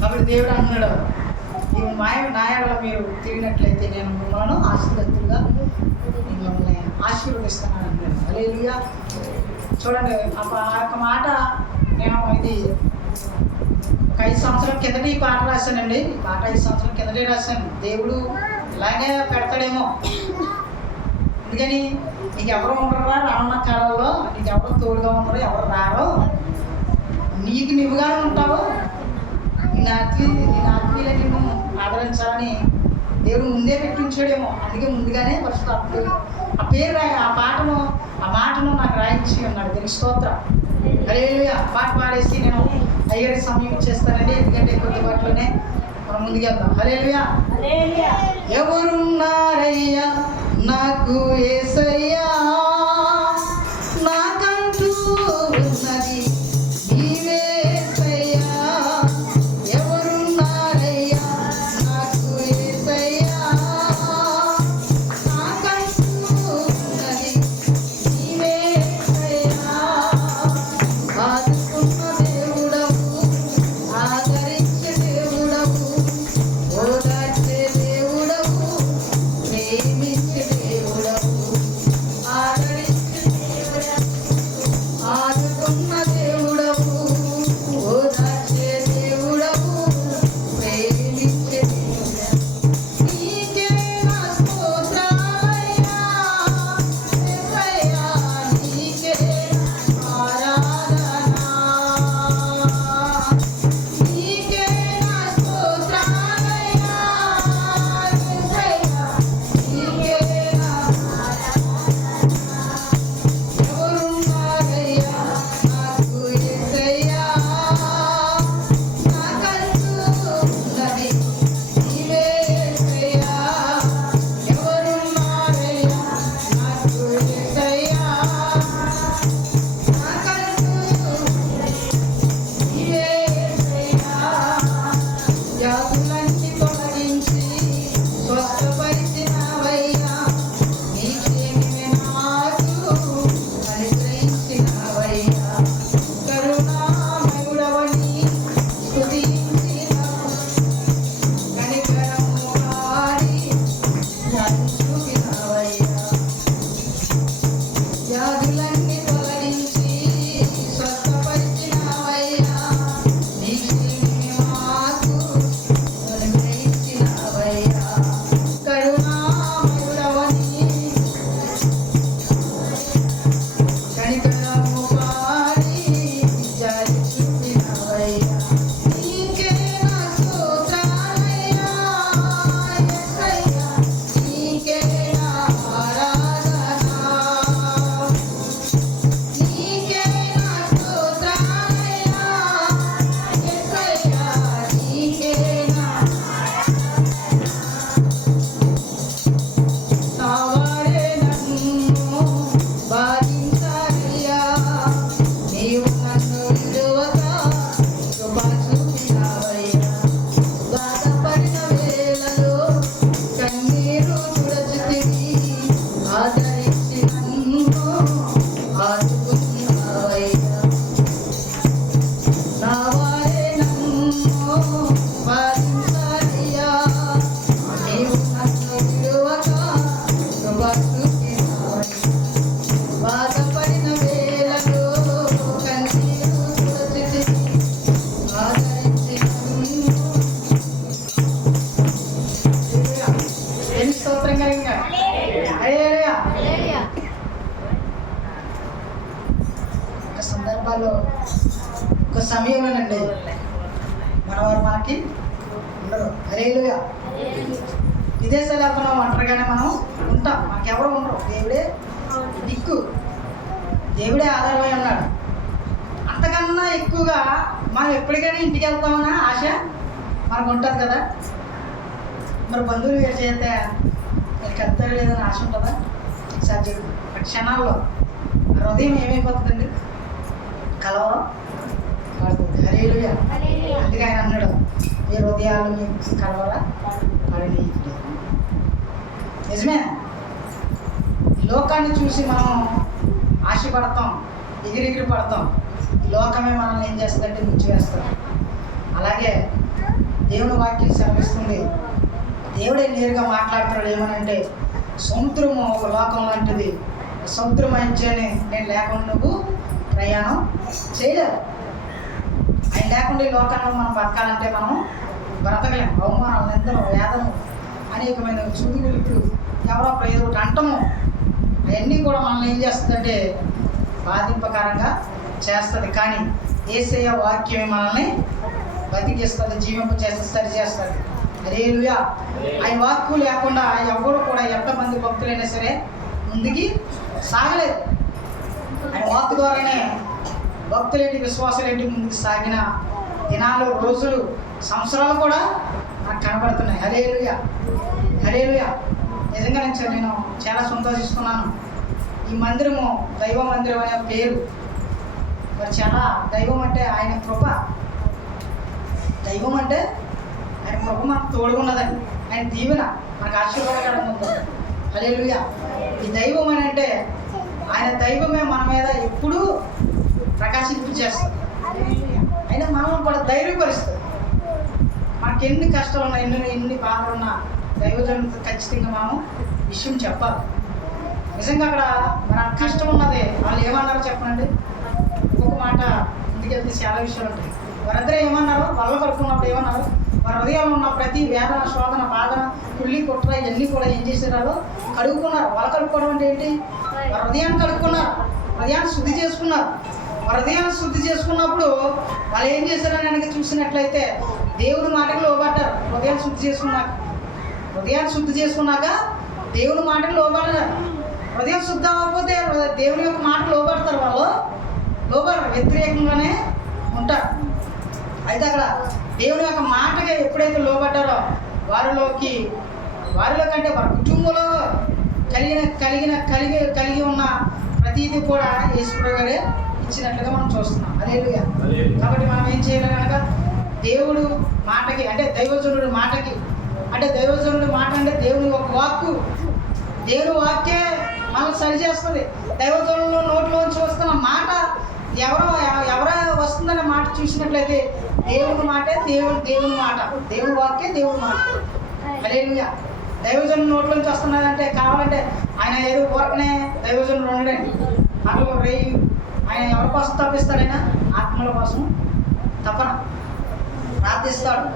కాబట్టి దేవుడు అంటున్నాడు, ఈ నాయకుల మీరు తిరిగినట్లయితే నేను మిమ్మల్ని ఆశీర్వదితులుగా మిమ్మల్ని ఆశీర్వదిస్తున్నాను అంటున్నాడు. హల్లెలూయా. చూడండి, ఆ యొక్క మాట నేను ఇది ఒక 5 సంవత్సరాల కిందట ఈ పాట రాశానండి. ఈ పాట 5 సంవత్సరాల కిందటే రాశాను. దేవుడు ఇలాగే పెడతాడేమో, అందుకని నీకెవరు ఉండరా రానున్న కాలంలో, నీకెవరు తోడుగా ఉండరు, ఎవరు రారో, నీకు నువ్వుగానే ఉంటావు, నేను ఆత్మీయులు నిన్ను ఆదరించాలని దేవుడు ముందే పెట్టించాడేమో. అందుకే ముందుగానే ఫస్ట్ ఆ పేరు ఆ మాటను నాకు రాయించి ఉన్నాడు. దీనికి స్తోత్రం. హల్లెలూయా. పాట పాడేసి నేను అయ్యారి సమయం చేస్తానండి, ఎందుకంటే కొద్దిపాట్లోనే మనం ముందుకెళ్తాం. హల్లెలూయా. ఎవరున్నారయ్యా నాకు యేసయ్యా, నాకంటూ ఉన్నది నీవే యేసయ్యా. ఎవరున్నారయ్యా నాకు యేసయ్యా, నాకంటూ స్తోత్రం కలిగిందా? హల్లెలూయా. ఒక సందర్భాల్లో ఒక సమయంలోనండి మనవారు మనకి ఉండరు. హల్లెలూయా. విదేశాలు వెళ్తున్నాం, ఒంటరిగానే మనం ఉంటాం, మనకెవరు ఉండరు. దేవుడే దిక్కు, దేవుడే ఆధారమై ఉన్నాడు. అంతకన్నా ఎక్కువగా మనం ఎప్పటికైనా ఇంటికి వెళ్తామన్నా ఆశ మనకు ఉంటుంది కదా. మరి బంధువులు వేరు చేస్తే మీకు వెళ్తారు లేదని ఆశ ఉంటుందా? ఒకసారి చెప్పు. క్షణాల్లో హృదయం ఏమైపోతుందండి? కలవరం పడుతుంది. హల్లెలూయా. అందుకే ఆయన అన్నాడు, ఈ హృదయాలు మీకు కలవరా పడి. నిజమే, ఈ లోకాన్ని చూసి మనం ఆశపడతాం, ఎగిరెగిరి పడతాం. ఈ లోకమే మనల్ని ఏం చేస్తుందంటే ముంచివేస్తాం. అలాగే దేవుని వాక్యం సెలవిస్తుంది, దేవుడే నేరుగా మాట్లాడుతున్నాడు. ఏమనంటే, సముద్రము ఒక లోకం లాంటిది, సముద్రం మధ్యనే నేను లేకుండా నువ్వు ప్రయాణం చేయలేవు. ఆయన లేకుండా ఈ లోకంలో మనం బతకాలంటే మనం బ్రతకలేము. అవమానాలు, నిందలు, వేదము, అనేకమైన చూదుగులుపులు, ఎవరో ఏదో ఒకటి అంటము, అవన్నీ కూడా మనల్ని ఏం చేస్తుందంటే బాధింపకరంగా చేస్తుంది. కానీ యేసయ్య వాక్యమే మనల్ని బతికిస్తుంది, జీవింప చేస్తుంది, సరి చేస్తుంది. హల్లెలూయా. ఆయన వాక్కు లేకుండా ఎవరు కూడా ఎంతమంది భక్తులైనా సరే ముందుకి సాగలేదు. ఆయన వాక్కు ద్వారానే భక్తులేంటి, విశ్వాసాలేంటి ముందుకు సాగిన దినాలు, రోజులు, సంవత్సరాలు కూడా నాకు కనబడుతున్నాయి. హల్లెలూయా. హల్లెలూయా. నిజంగా నేను చాలా సంతోషిస్తున్నాను. ఈ మందిరము దైవ మందిరం అనే పేరు మరి చాలా, దైవం అంటే ఆయన కృప, దైవం అంటే ఆయన కృప మనకు తోడుకున్నదండి. ఆయన దీవెన మనకు ఆశీర్వాదకరంగా ఉంది. హల్లెలూయా. ఈ దైవం అని అంటే ఆయన దైవమే మన మీద ఎప్పుడూ ప్రకాశింపు చేస్తుంది. అయినా మనం కూడా ధైర్యపరుస్తుంది. మనకి ఎన్ని కష్టాలు ఉన్నా, ఎన్ని బాధలు ఉన్నా దైవజనులతో ఖచ్చితంగా మనం విషయం చెప్పాలి. నిజంగా అక్కడ మన కష్టం ఉన్నది. వాళ్ళు ఏమన్నారో చెప్పండి. ఇంకొక మాట ఇంటికెళ్తే చాలా విషయాలు ఉంటాయి. వారందరూ ఏమన్నారు? వాళ్ళు కలుపుకున్నప్పుడు ఏమన్నారు? వారి హృదయంలో ఉన్న ప్రతి వేదన, శోధన, బాధన, కుళ్ళి, కుట్ర ఇవన్నీ కూడా ఏం చేసేవారు? కడుగుకున్నారు. వాళ్ళు కలుపుకోవడం అంటే ఏంటి? వారి హృదయాన్ని కలుపుకున్నారు, హృదయాన్ని శుద్ధి చేసుకున్నారు. వారి హృదయాన్ని శుద్ధి చేసుకున్నప్పుడు వాళ్ళు ఏం చేశారని వెనక చూసినట్లయితే దేవుని మాటకు లోబడ్డారు. హృదయాన్ని శుద్ధి చేసుకున్నాక, హృదయాన్ని శుద్ధి చేసుకున్నాక దేవుని మాటకు లోబడ్డారు. హృదయం శుద్ధి అవ్వకపోతే దేవుని యొక్క మాటకు లోబడతారు. వాళ్ళు లోబడరు, వ్యతిరేకంగానే ఉంటారు. అయితే అక్కడ దేవుని యొక్క మాటగా ఎప్పుడైతే లోబడ్డారో వారిలోకి అంటే వారి కుటుంబంలో కలిగి ఉన్న ప్రతీది కూడా యేసుప్రభువు గారే ఇచ్చినట్లుగా మనం చూస్తున్నాం. హల్లెలూయా. కాబట్టి మనం ఏం చేయాలి కనుక దేవుడు మాటకి అంటే దైవజనుడి మాటకి, అంటే దైవజనుడి మాట అంటే దేవుని ఒక వాక్కు, దేవుని వాక్యే మనకు సరిచేస్తుంది. దైవజనుల నోట్లోంచి వస్తున్న మాట ఎవరో వస్తుందనే మాట చూసినట్లయితే దేవుని మాటే దేవుని మాట, దేవుని వాక్యే దేవుని మాట. హల్లెలూయా. దైవజనుల నోట్లోంచి వస్తున్నదంటే కావాలంటే ఆయన ఏదో ఊరకనే దైవజనులు ఉండడండి. అటు ఆయన ఎవరి కోసం తప్పిస్తాడైనా ఆత్మల కోసం తపన ప్రార్థిస్తాడు.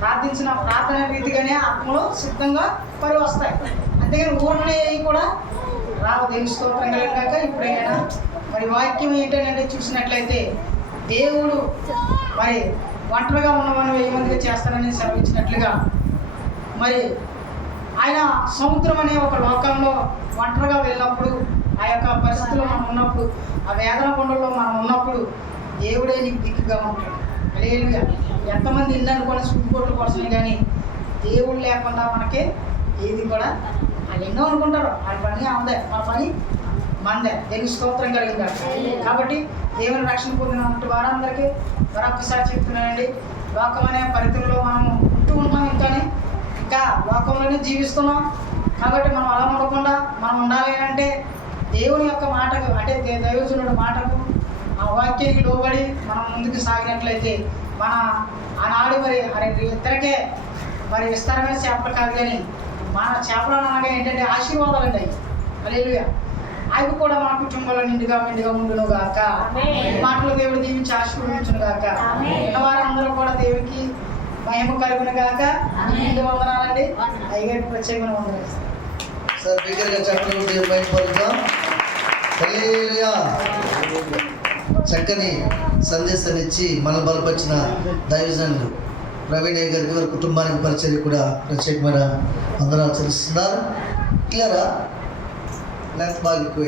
ప్రార్థించిన ప్రార్థన రీతిగానే ఆత్మలు సిద్ధంగా పరి వస్తాయి. అంతేగాని ఊరకనే కూడా రావు. దేవుని స్తోత్రం కలిగాక ఇప్పుడైనా మరి వాక్యం ఏంటంటే చూసినట్లయితే దేవుడు మరి ఒంటరిగా ఉన్నవాడిని 1000 మందిగా చేస్తానని సెలవిచ్చినట్లుగా మరి ఆయన సముద్రం అనే ఒక లోకంలో ఒంటరిగా వెళ్ళినప్పుడు, ఆ యొక్క పరిస్థితుల్లో మనం ఉన్నప్పుడు, ఆ వేదన కొండల్లో మనం ఉన్నప్పుడు దేవుడే నీకు దిక్కుగా ఉంటాడు. హల్లెలూయా. ఎంతమంది ఇల్లు అనుకోని సుట్టుకోట్ల కోసమే కానీ దేవుడు లేకుండా మనకి ఏది కూడా, వాళ్ళు ఎన్నో అనుకుంటారు, వాళ్ళ పని ఆమెదే, మన పని మందే. దేవుని స్తోత్రం కలిగిందాడు. కాబట్టి దేవుని రక్షణ పొందినటువంటి వారందరికీ మరొకసారి చెప్తున్నానండి, లోకం అనే పరిధిలో మనం ఉంటూ ఉంటాం, ఇంకా లోకంలోనే జీవిస్తున్నాం. కాబట్టి మనం అలా ఉండకుండా మనం ఉండాలి అంటే దేవుని యొక్క మాటకు, అంటే దైవజనుడి మాటకు, ఆ వాక్యానికి లోబడి మనం ముందుకు సాగినట్లయితే మన ఆనాడు మరి ఇద్దరికే మరి విస్తారమైన చేపలు కాదు కానీ మన చేపలు అనగా ఏంటంటే ఆశీర్వాదాలు అండి. హల్లెలూయా. అవి కూడా మన కుటుంబంలో నిండుగా ఉండును గాక. మాటలు దేవుడు దీవించి ఆశీర్వదించును గాక. వారందరూ కూడా దేవునికి మహిమ కలుగును గాక. ఇంటి వందనాలండి. అయ్యగారికి ప్రత్యేకమైన వందనాలు. సార్ బిగ్గరగా చెప్పండి. బయటపడుతాం. హల్లెలూయా. చక్కని సందేశాన్ని ఇచ్చి మన బలపరిచిన దైవజనులు ప్రవీణ్ గారికి వారి కుటుంబానికి పరిచయం కూడా ప్రత్యేకమైన వందనాలు తెలుస్తున్నారు. క్లియరా? లెంత్ బాగా ఎక్కువ.